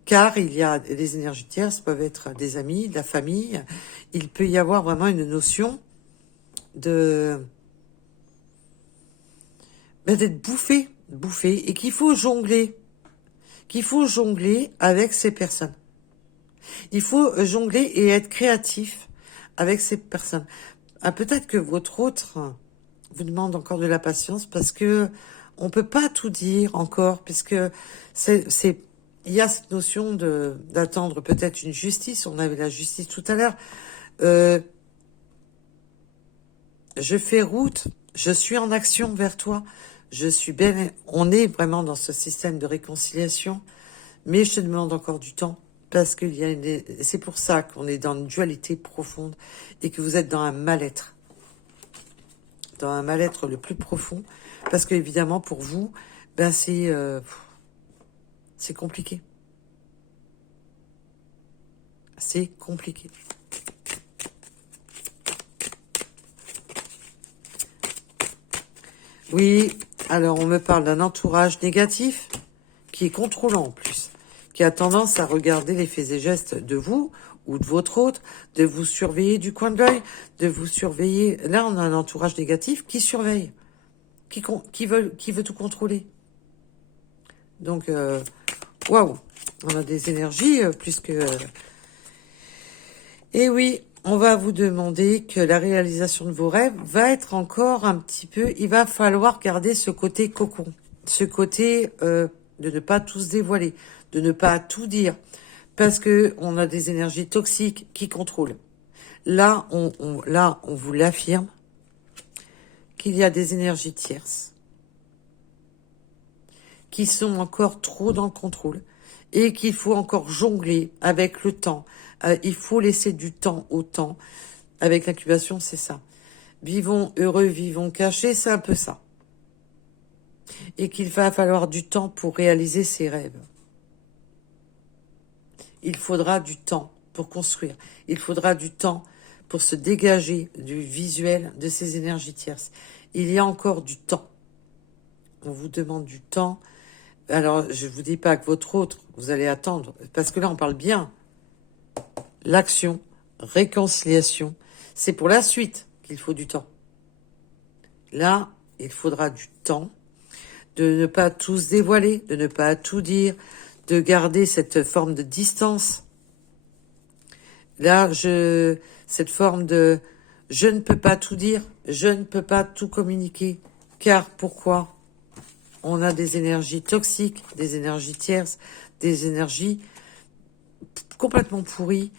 car il y a des énergies tierces, peuvent être des amis, de la famille. Il peut y avoir vraiment une notion d'être bouffé, et qu'il faut jongler avec ces personnes. Il faut jongler et être créatif avec ces personnes. Ah, peut-être que votre autre vous demande encore de la patience, parce que on peut pas tout dire encore, puisque il y a cette notion d'attendre peut-être une justice. On avait la justice tout à l'heure. Je fais route, je suis en action vers toi, on est vraiment dans ce système de réconciliation, mais je te demande encore du temps, parce que c'est pour ça qu'on est dans une dualité profonde et que vous êtes dans un mal-être le plus profond, parce que évidemment pour vous, c'est compliqué. C'est compliqué. Oui, alors on me parle d'un entourage négatif qui est contrôlant en plus, qui a tendance à regarder les faits et gestes de vous ou de votre hôte, de vous surveiller du coin de l'œil, de vous surveiller. Là, on a un entourage négatif qui surveille, qui veut tout contrôler. Donc, waouh, on a des énergies plus que... Et oui, on va vous demander que la réalisation de vos rêves va être encore un petit peu... Il va falloir garder ce côté cocon, ce côté de ne pas tout se dévoiler, de ne pas tout dire, parce que on a des énergies toxiques qui contrôlent. Là, on vous l'affirme, qu'il y a des énergies tierces qui sont encore trop dans le contrôle et qu'il faut encore jongler avec le temps. Il faut laisser du temps au temps. Avec l'incubation, c'est ça. Vivons heureux, vivons cachés, c'est un peu ça. Et qu'il va falloir du temps pour réaliser ses rêves. Il faudra du temps pour construire. Il faudra du temps pour se dégager du visuel de ces énergies tierces. Il y a encore du temps. On vous demande du temps. Alors, je ne vous dis pas que votre autre, vous allez attendre. Parce que là, on parle bien. L'action, réconciliation, c'est pour la suite qu'il faut du temps. Là, il faudra du temps de ne pas tout se dévoiler, de ne pas tout dire, de garder cette forme de distance. Là, cette forme de je ne peux pas tout dire, je ne peux pas tout communiquer, car pourquoi? On a des énergies toxiques, des énergies tierces, des énergies complètement pourries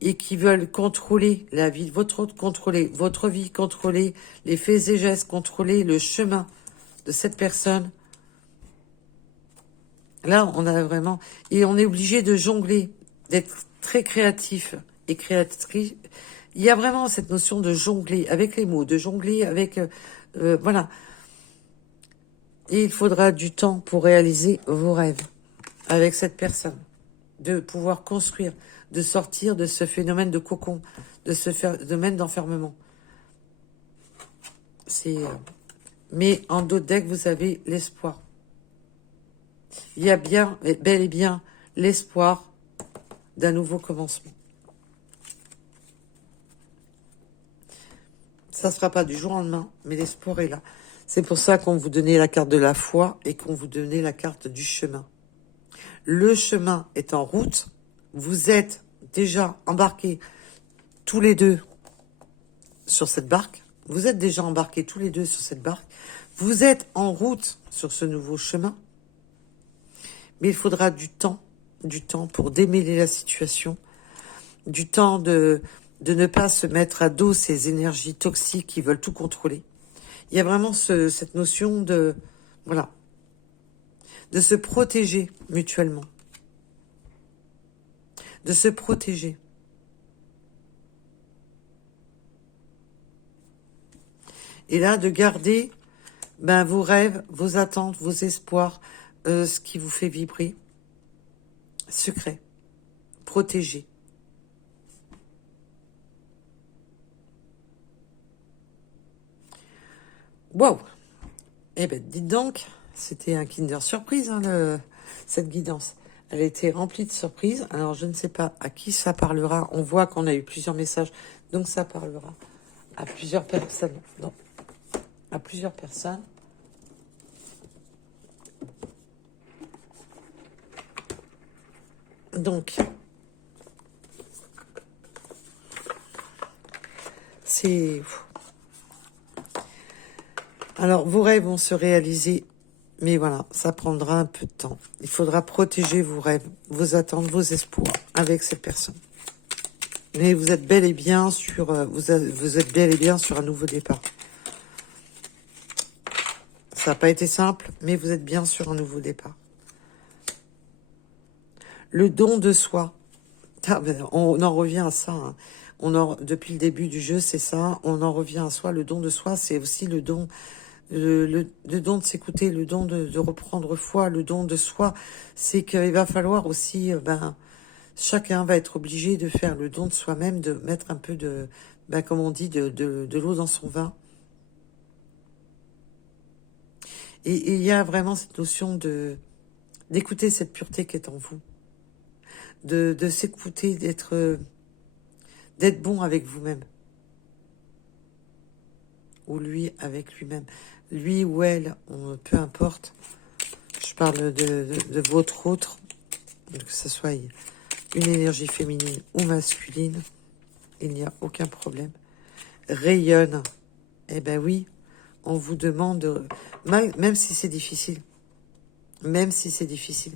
et qui veulent contrôler la vie de votre autre, contrôler votre vie, contrôler les faits et gestes, contrôler le chemin de cette personne. Là, on a vraiment... Et on est obligé de jongler, d'être très créatif et créatrice. Il y a vraiment cette notion de jongler avec les mots, de jongler avec... voilà. Et il faudra du temps pour réaliser vos rêves avec cette personne. De pouvoir construire, de sortir de ce phénomène de cocon, de ce phénomène d'enfermement. Mais en d'autres decks, vous avez l'espoir. Il y a bien, bel et bien, l'espoir d'un nouveau commencement. Ça ne sera pas du jour au lendemain, mais l'espoir est là. C'est pour ça qu'on vous donnait la carte de la foi et qu'on vous donnait la carte du chemin. Le chemin est en route. Vous êtes déjà embarqués tous les deux sur cette barque. Vous êtes déjà embarqués tous les deux sur cette barque. Vous êtes en route sur ce nouveau chemin. Mais il faudra du temps pour démêler la situation, du temps de ne pas se mettre à dos ces énergies toxiques qui veulent tout contrôler. Il y a vraiment cette notion de, voilà, de se protéger mutuellement, de se protéger. Et là, de garder vos rêves, vos attentes, vos espoirs, ce qui vous fait vibrer, secret, protégé. Waouh! Eh ben, dites donc, c'était un Kinder Surprise, hein, cette guidance. Elle a été remplie de surprises. Alors, je ne sais pas à qui ça parlera. On voit qu'on a eu plusieurs messages, donc ça parlera à plusieurs personnes. Non, à plusieurs personnes. Donc, c'est... Alors, vos rêves vont se réaliser, mais voilà, ça prendra un peu de temps. Il faudra protéger vos rêves, vos attentes, vos espoirs avec cette personne. Mais vous êtes bel et bien sur, vous êtes bel et bien sur un nouveau départ. Ça n'a pas été simple, mais vous êtes bien sur un nouveau départ. Le don de soi. On en revient à ça. Hein. Depuis le début du jeu, c'est ça. On en revient à soi. Le don de soi, c'est aussi le don, le don de s'écouter, le don de reprendre foi, le don de soi. C'est qu'il va falloir aussi, chacun va être obligé de faire le don de soi-même, de mettre un peu de, comme on dit, de l'eau dans son vin. Et il y a vraiment cette notion d'écouter cette pureté qui est en vous. De s'écouter, d'être bon avec vous-même. Ou lui avec lui-même. Lui ou elle, peu importe. Je parle de votre autre, que ce soit une énergie féminine ou masculine. Il n'y a aucun problème. Rayonne. Eh ben oui, on vous demande, même si c'est difficile, même si c'est difficile,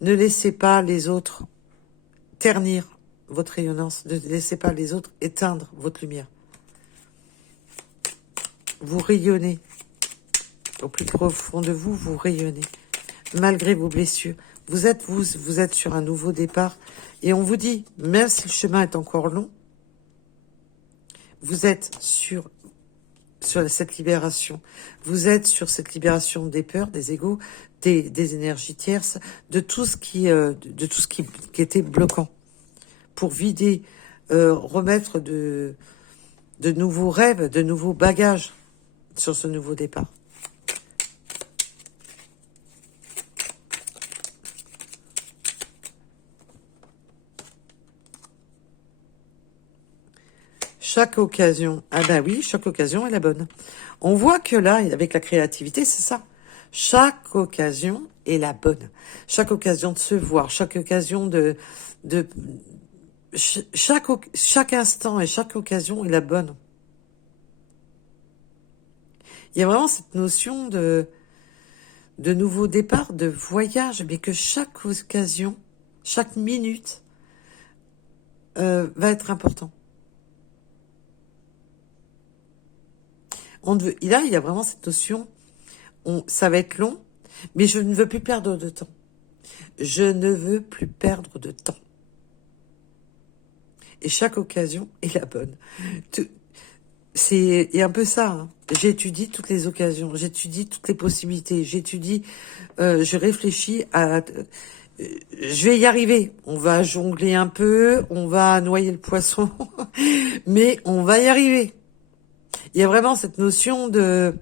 ne laissez pas les autres ternir votre rayonnance. Ne laissez pas les autres éteindre votre lumière. Vous rayonnez. Au plus profond de vous, vous rayonnez. Malgré vos blessures. Vous êtes sur un nouveau départ. Et on vous dit, même si le chemin est encore long, vous êtes sur cette libération. Vous êtes sur cette libération des peurs, des égos, des énergies tierces, de tout ce qui était bloquant. Pour vider, remettre de nouveaux rêves, de nouveaux bagages sur ce nouveau départ. Chaque occasion, ah bah oui, chaque occasion est la bonne. On voit que là, avec la créativité, c'est ça. Chaque occasion est la bonne. Chaque occasion de se voir, chaque occasion chaque instant et chaque occasion est la bonne. Il y a vraiment cette notion de nouveau départ, de voyage, mais que chaque occasion, chaque minute va être important. Là, il y a vraiment cette notion, ça va être long, mais je ne veux plus perdre de temps. Je ne veux plus perdre de temps. Et chaque occasion est la bonne. C'est un peu ça. Hein. J'étudie toutes les occasions, j'étudie toutes les possibilités, je réfléchis à... je vais y arriver. On va jongler un peu, on va noyer le poisson, mais on va y arriver. Il y a vraiment cette notion de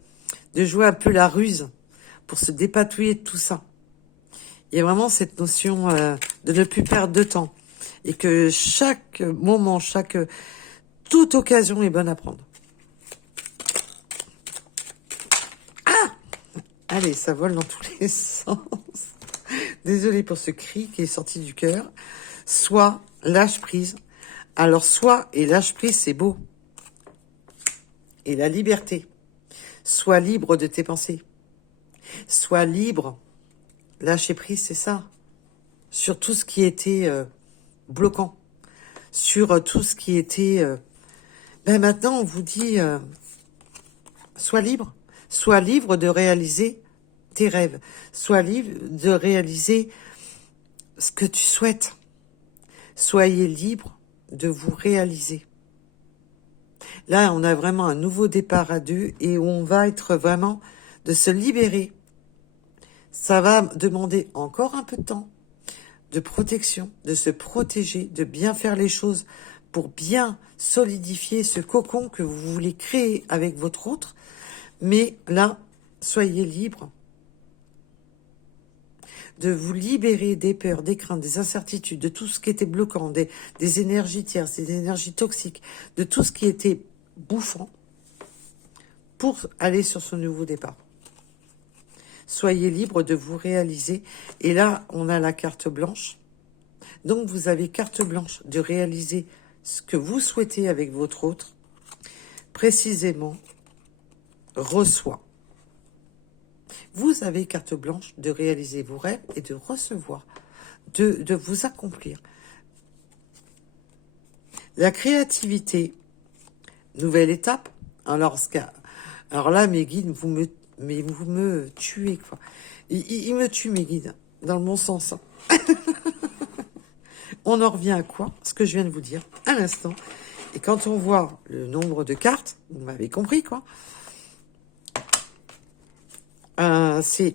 jouer un peu la ruse pour se dépatouiller de tout ça. Il y a vraiment cette notion de ne plus perdre de temps et que chaque moment, toute occasion est bonne à prendre. Ah! Allez, ça vole dans tous les sens. Désolée pour ce cri qui est sorti du cœur. Soit lâche prise. Alors soit et lâche prise, c'est beau. Et la liberté. Sois libre de tes pensées. Sois libre. Lâcher prise, c'est ça. Sur tout ce qui était bloquant. Sur tout ce qui était... maintenant, on vous dit... sois libre. Sois libre de réaliser tes rêves. Sois libre de réaliser ce que tu souhaites. Soyez libre de vous réaliser. Là, on a vraiment un nouveau départ à deux et on va être vraiment de se libérer. Ça va demander encore un peu de temps, de protection, de se protéger, de bien faire les choses pour bien solidifier ce cocon que vous voulez créer avec votre autre. Mais là, soyez libre de vous libérer des peurs, des craintes, des incertitudes, de tout ce qui était bloquant, des énergies tierces, des énergies toxiques, de tout ce qui était bouffant pour aller sur ce nouveau départ. Soyez libre de vous réaliser. Et là, on a la carte blanche. Donc, vous avez carte blanche de réaliser ce que vous souhaitez avec votre autre. Précisément, reçoit. Vous avez carte blanche de réaliser vos rêves et de recevoir, de vous accomplir. La créativité, nouvelle étape. Alors là, mes guides, vous me tuez, quoi. Ils me tuent, mes guides, dans le bon sens. Hein. On en revient à quoi? Ce que je viens de vous dire à l'instant. Et quand on voit le nombre de cartes, vous m'avez compris, quoi. C'est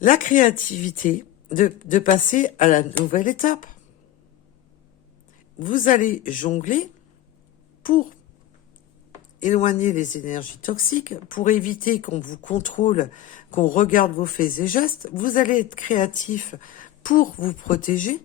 la créativité de passer à la nouvelle étape. Vous allez jongler pour éloigner les énergies toxiques, pour éviter qu'on vous contrôle, qu'on regarde vos faits et gestes. Vous allez être créatif pour vous protéger.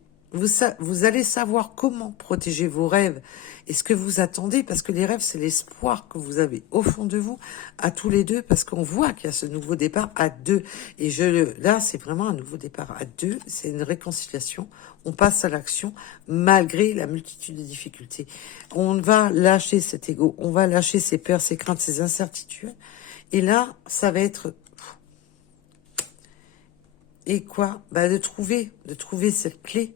Vous allez savoir comment protéger vos rêves et ce que vous attendez, parce que les rêves, c'est l'espoir que vous avez au fond de vous, à tous les deux, parce qu'on voit qu'il y a ce nouveau départ à deux. Et là, c'est vraiment un nouveau départ à deux, c'est une réconciliation. On passe à l'action malgré la multitude de difficultés. On va lâcher cet ego, on va lâcher ses peurs, ses craintes, ses incertitudes. Et là, ça va être... Et quoi? De trouver cette clé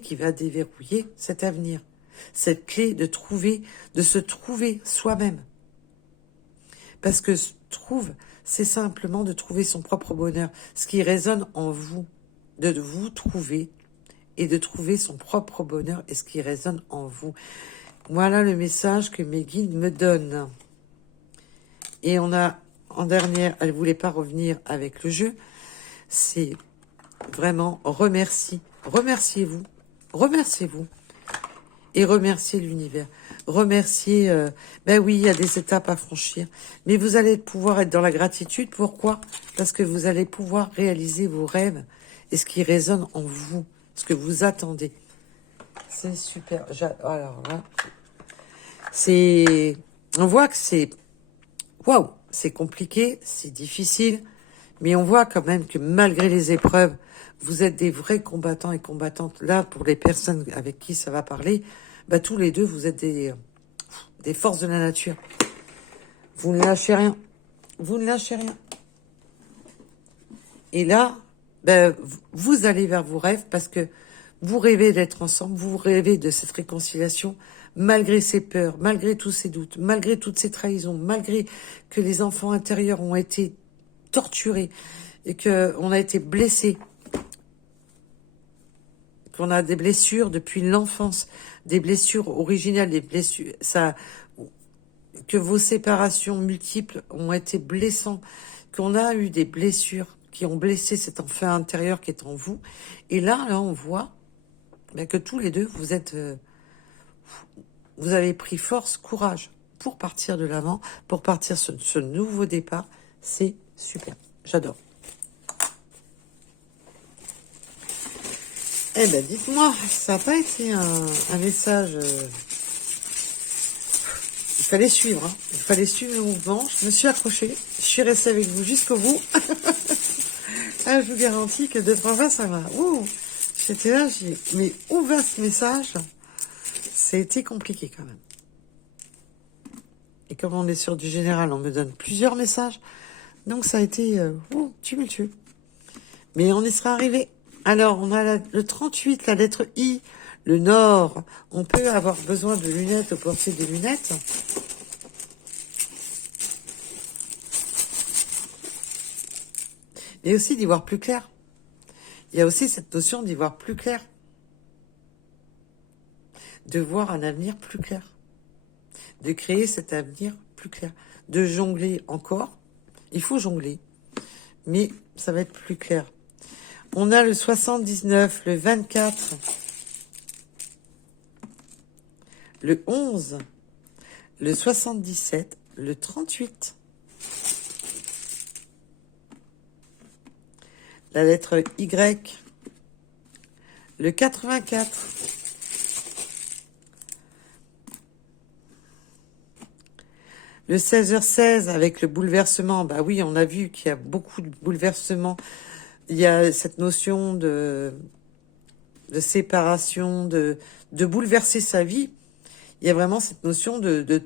qui va déverrouiller cet avenir. Cette clé de se trouver soi-même. Parce que c'est simplement de trouver son propre bonheur. Ce qui résonne en vous, de vous trouver et de trouver son propre bonheur et ce qui résonne en vous. Voilà le message que mes guides me donnent. Et on a, en dernière, elle voulait pas revenir avec le jeu. C'est vraiment remercie. Remerciez-vous. Remerciez-vous. Et remerciez l'univers. Remerciez, ben oui, il y a des étapes à franchir. Mais vous allez pouvoir être dans la gratitude. Pourquoi? Parce que vous allez pouvoir réaliser vos rêves et ce qui résonne en vous, ce que vous attendez. C'est super. Alors là, on voit que c'est, waouh, c'est compliqué, c'est difficile, mais on voit quand même que malgré les épreuves, vous êtes des vrais combattants et combattantes. Là, pour les personnes avec qui ça va parler, bah, tous les deux, vous êtes des forces de la nature. Vous ne lâchez rien. Vous ne lâchez rien. Et là, ben, vous allez vers vos rêves parce que vous rêvez d'être ensemble, vous rêvez de cette réconciliation, malgré ces peurs, malgré tous ces doutes, malgré toutes ces trahisons, malgré que les enfants intérieurs ont été torturés et qu'on a été blessés, qu'on a des blessures depuis l'enfance, des blessures originales, des blessures, que vos séparations multiples ont été blessantes, qu'on a eu des blessures qui ont blessé cet enfant intérieur qui est en vous. Et là, on voit que tous les deux, vous avez pris force, courage pour partir de l'avant, pour partir sur ce nouveau départ. C'est super. J'adore. Eh ben, dites-moi, ça n'a pas été un message... Il fallait suivre, hein. Il fallait suivre le mouvement. Je me suis accrochée. Je suis restée avec vous jusqu'au bout. Ah, je vous garantis que 2-3 fois, ça va. Ouh, j'étais là, mais où va ce message? C'était compliqué quand même. Et comme on est sur du général, on me donne plusieurs messages. Donc ça a été tumultueux. Mais on y sera arrivé. Alors, on a le 38, la lettre I, le Nord. On peut avoir besoin de lunettes au portier des lunettes. Et aussi d'y voir plus clair. Il y a aussi cette notion d'y voir plus clair. De voir un avenir plus clair. De créer cet avenir plus clair. De jongler encore. Il faut jongler. Mais ça va être plus clair. On a le 79, le 24, le 11, le 77, le 38. La lettre Y, le 84. Le 16h16 avec le bouleversement, bah oui, on a vu qu'il y a beaucoup de bouleversements. Il y a cette notion de séparation, de bouleverser sa vie. Il y a vraiment cette notion de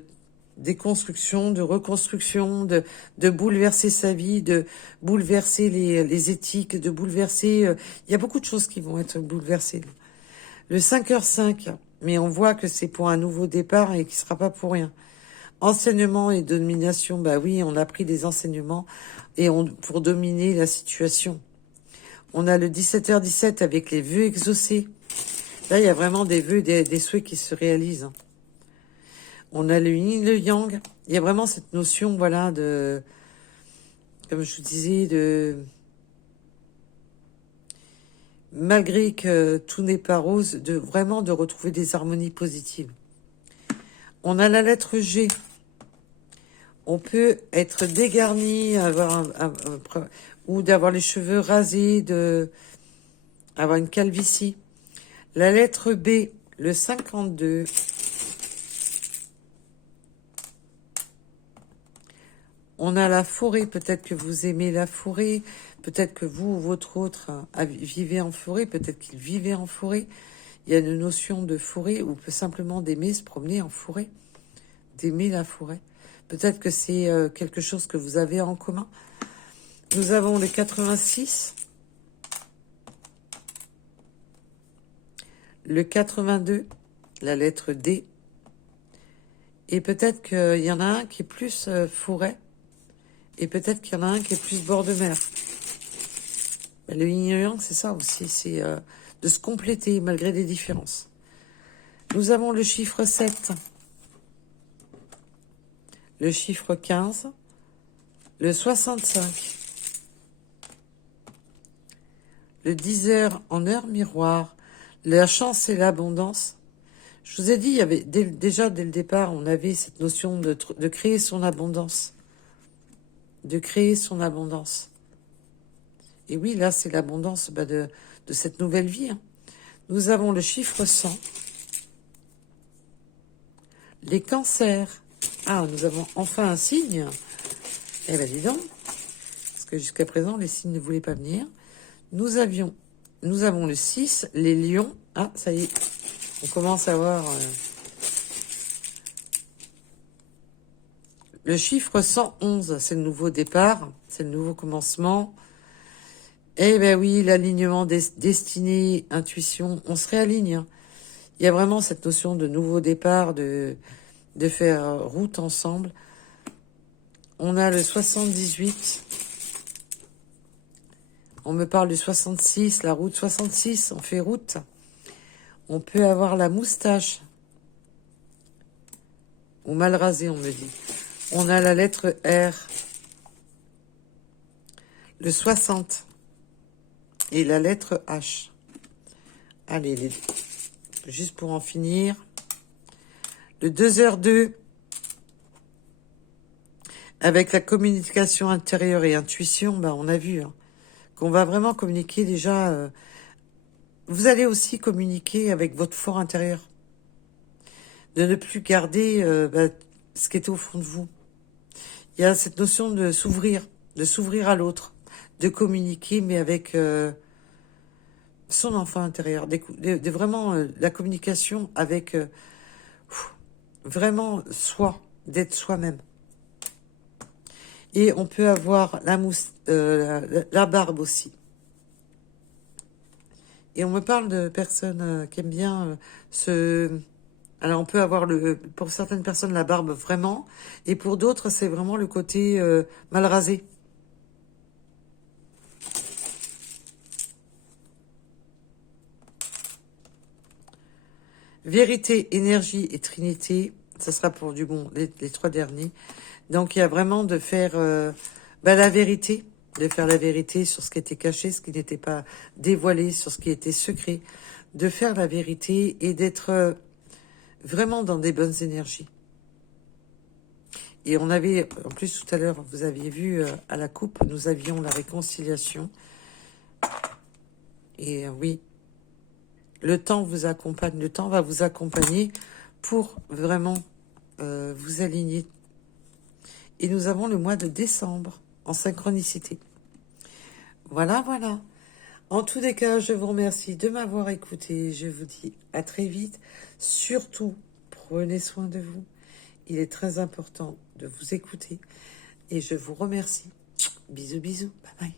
déconstruction, de reconstruction, de bouleverser sa vie, de bouleverser les éthiques, de bouleverser... il y a beaucoup de choses qui vont être bouleversées. Le 5h05, mais on voit que c'est pour un nouveau départ et qui sera pas pour rien. Enseignement et domination, bah oui, on a pris des enseignements pour dominer la situation. On a le 17h17 avec les vœux exaucés. Là, il y a vraiment des vœux, des souhaits qui se réalisent. On a le yin, le yang. Il y a vraiment cette notion, voilà, de, comme je vous disais, malgré que tout n'est pas rose, vraiment de retrouver des harmonies positives. On a la lettre G. On peut être dégarni, ou d'avoir les cheveux rasés, avoir une calvitie. La lettre B, le 52. On a la forêt, peut-être que vous aimez la forêt, peut-être que vous ou votre autre vivez en forêt, peut-être qu'il vivait en forêt. Il y a une notion de forêt ou peut simplement d'aimer se promener en forêt, d'aimer la forêt. Peut-être que c'est quelque chose que vous avez en commun. Nous avons le 86, le 82, la lettre D. Et peut-être qu'il y en a un qui est plus forêt. Et peut-être qu'il y en a un qui est plus bord de mer. Le yin et yang, c'est ça aussi. C'est de se compléter malgré des différences. Nous avons le chiffre 7. le chiffre 15, le 65, le 10 heures en heure miroir, la chance et l'abondance. Je vous ai dit, il y avait déjà dès le départ, on avait cette notion de créer son abondance. De créer son abondance. Et oui, là, c'est l'abondance de cette nouvelle vie. Hein. Nous avons le chiffre 100. Les cancers. Ah, nous avons enfin un signe. Eh bien, dis donc. Parce que jusqu'à présent, les signes ne voulaient pas venir. Nous avons le 6, les lions. Ah, ça y est. On commence à voir... Le chiffre 111, c'est le nouveau départ. C'est le nouveau commencement. Eh ben oui, l'alignement destinée, intuition, on se réaligne. Hein. Il y a vraiment cette notion de nouveau départ, de faire route ensemble. On a le 78. On me parle du 66, la route 66, on fait route. On peut avoir la moustache. Ou mal rasé, on me dit. On a la lettre R. Le 60. Et la lettre H. Allez, juste pour en finir. Le 2h2. Avec la communication intérieure et intuition, on a vu hein, qu'on va vraiment communiquer déjà. Vous allez aussi communiquer avec votre fort intérieur. De ne plus garder ce qui est au fond de vous. Il y a cette notion de s'ouvrir à l'autre, de communiquer, mais avec son enfant intérieur, de vraiment la communication avec vraiment soi, d'être soi-même. Et on peut avoir la barbe aussi. Et on me parle de personnes qui aiment bien Alors on peut avoir pour certaines personnes la barbe vraiment, et pour d'autres c'est vraiment le côté mal rasé. Vérité, énergie et trinité, ça sera pour du bon, les trois derniers. Donc il y a vraiment de faire la vérité, de faire la vérité sur ce qui était caché, ce qui n'était pas dévoilé, sur ce qui était secret, de faire la vérité et d'être vraiment dans des bonnes énergies. Et on avait, en plus tout à l'heure, vous aviez vu à la coupe, nous avions la réconciliation. Et oui, le temps vous accompagne, le temps va vous accompagner pour vraiment vous aligner. Et nous avons le mois de décembre en synchronicité. Voilà. En tous les cas, je vous remercie de m'avoir écouté. Je vous dis à très vite. Surtout, prenez soin de vous. Il est très important de vous écouter. Et je vous remercie. Bisous. Bye bye.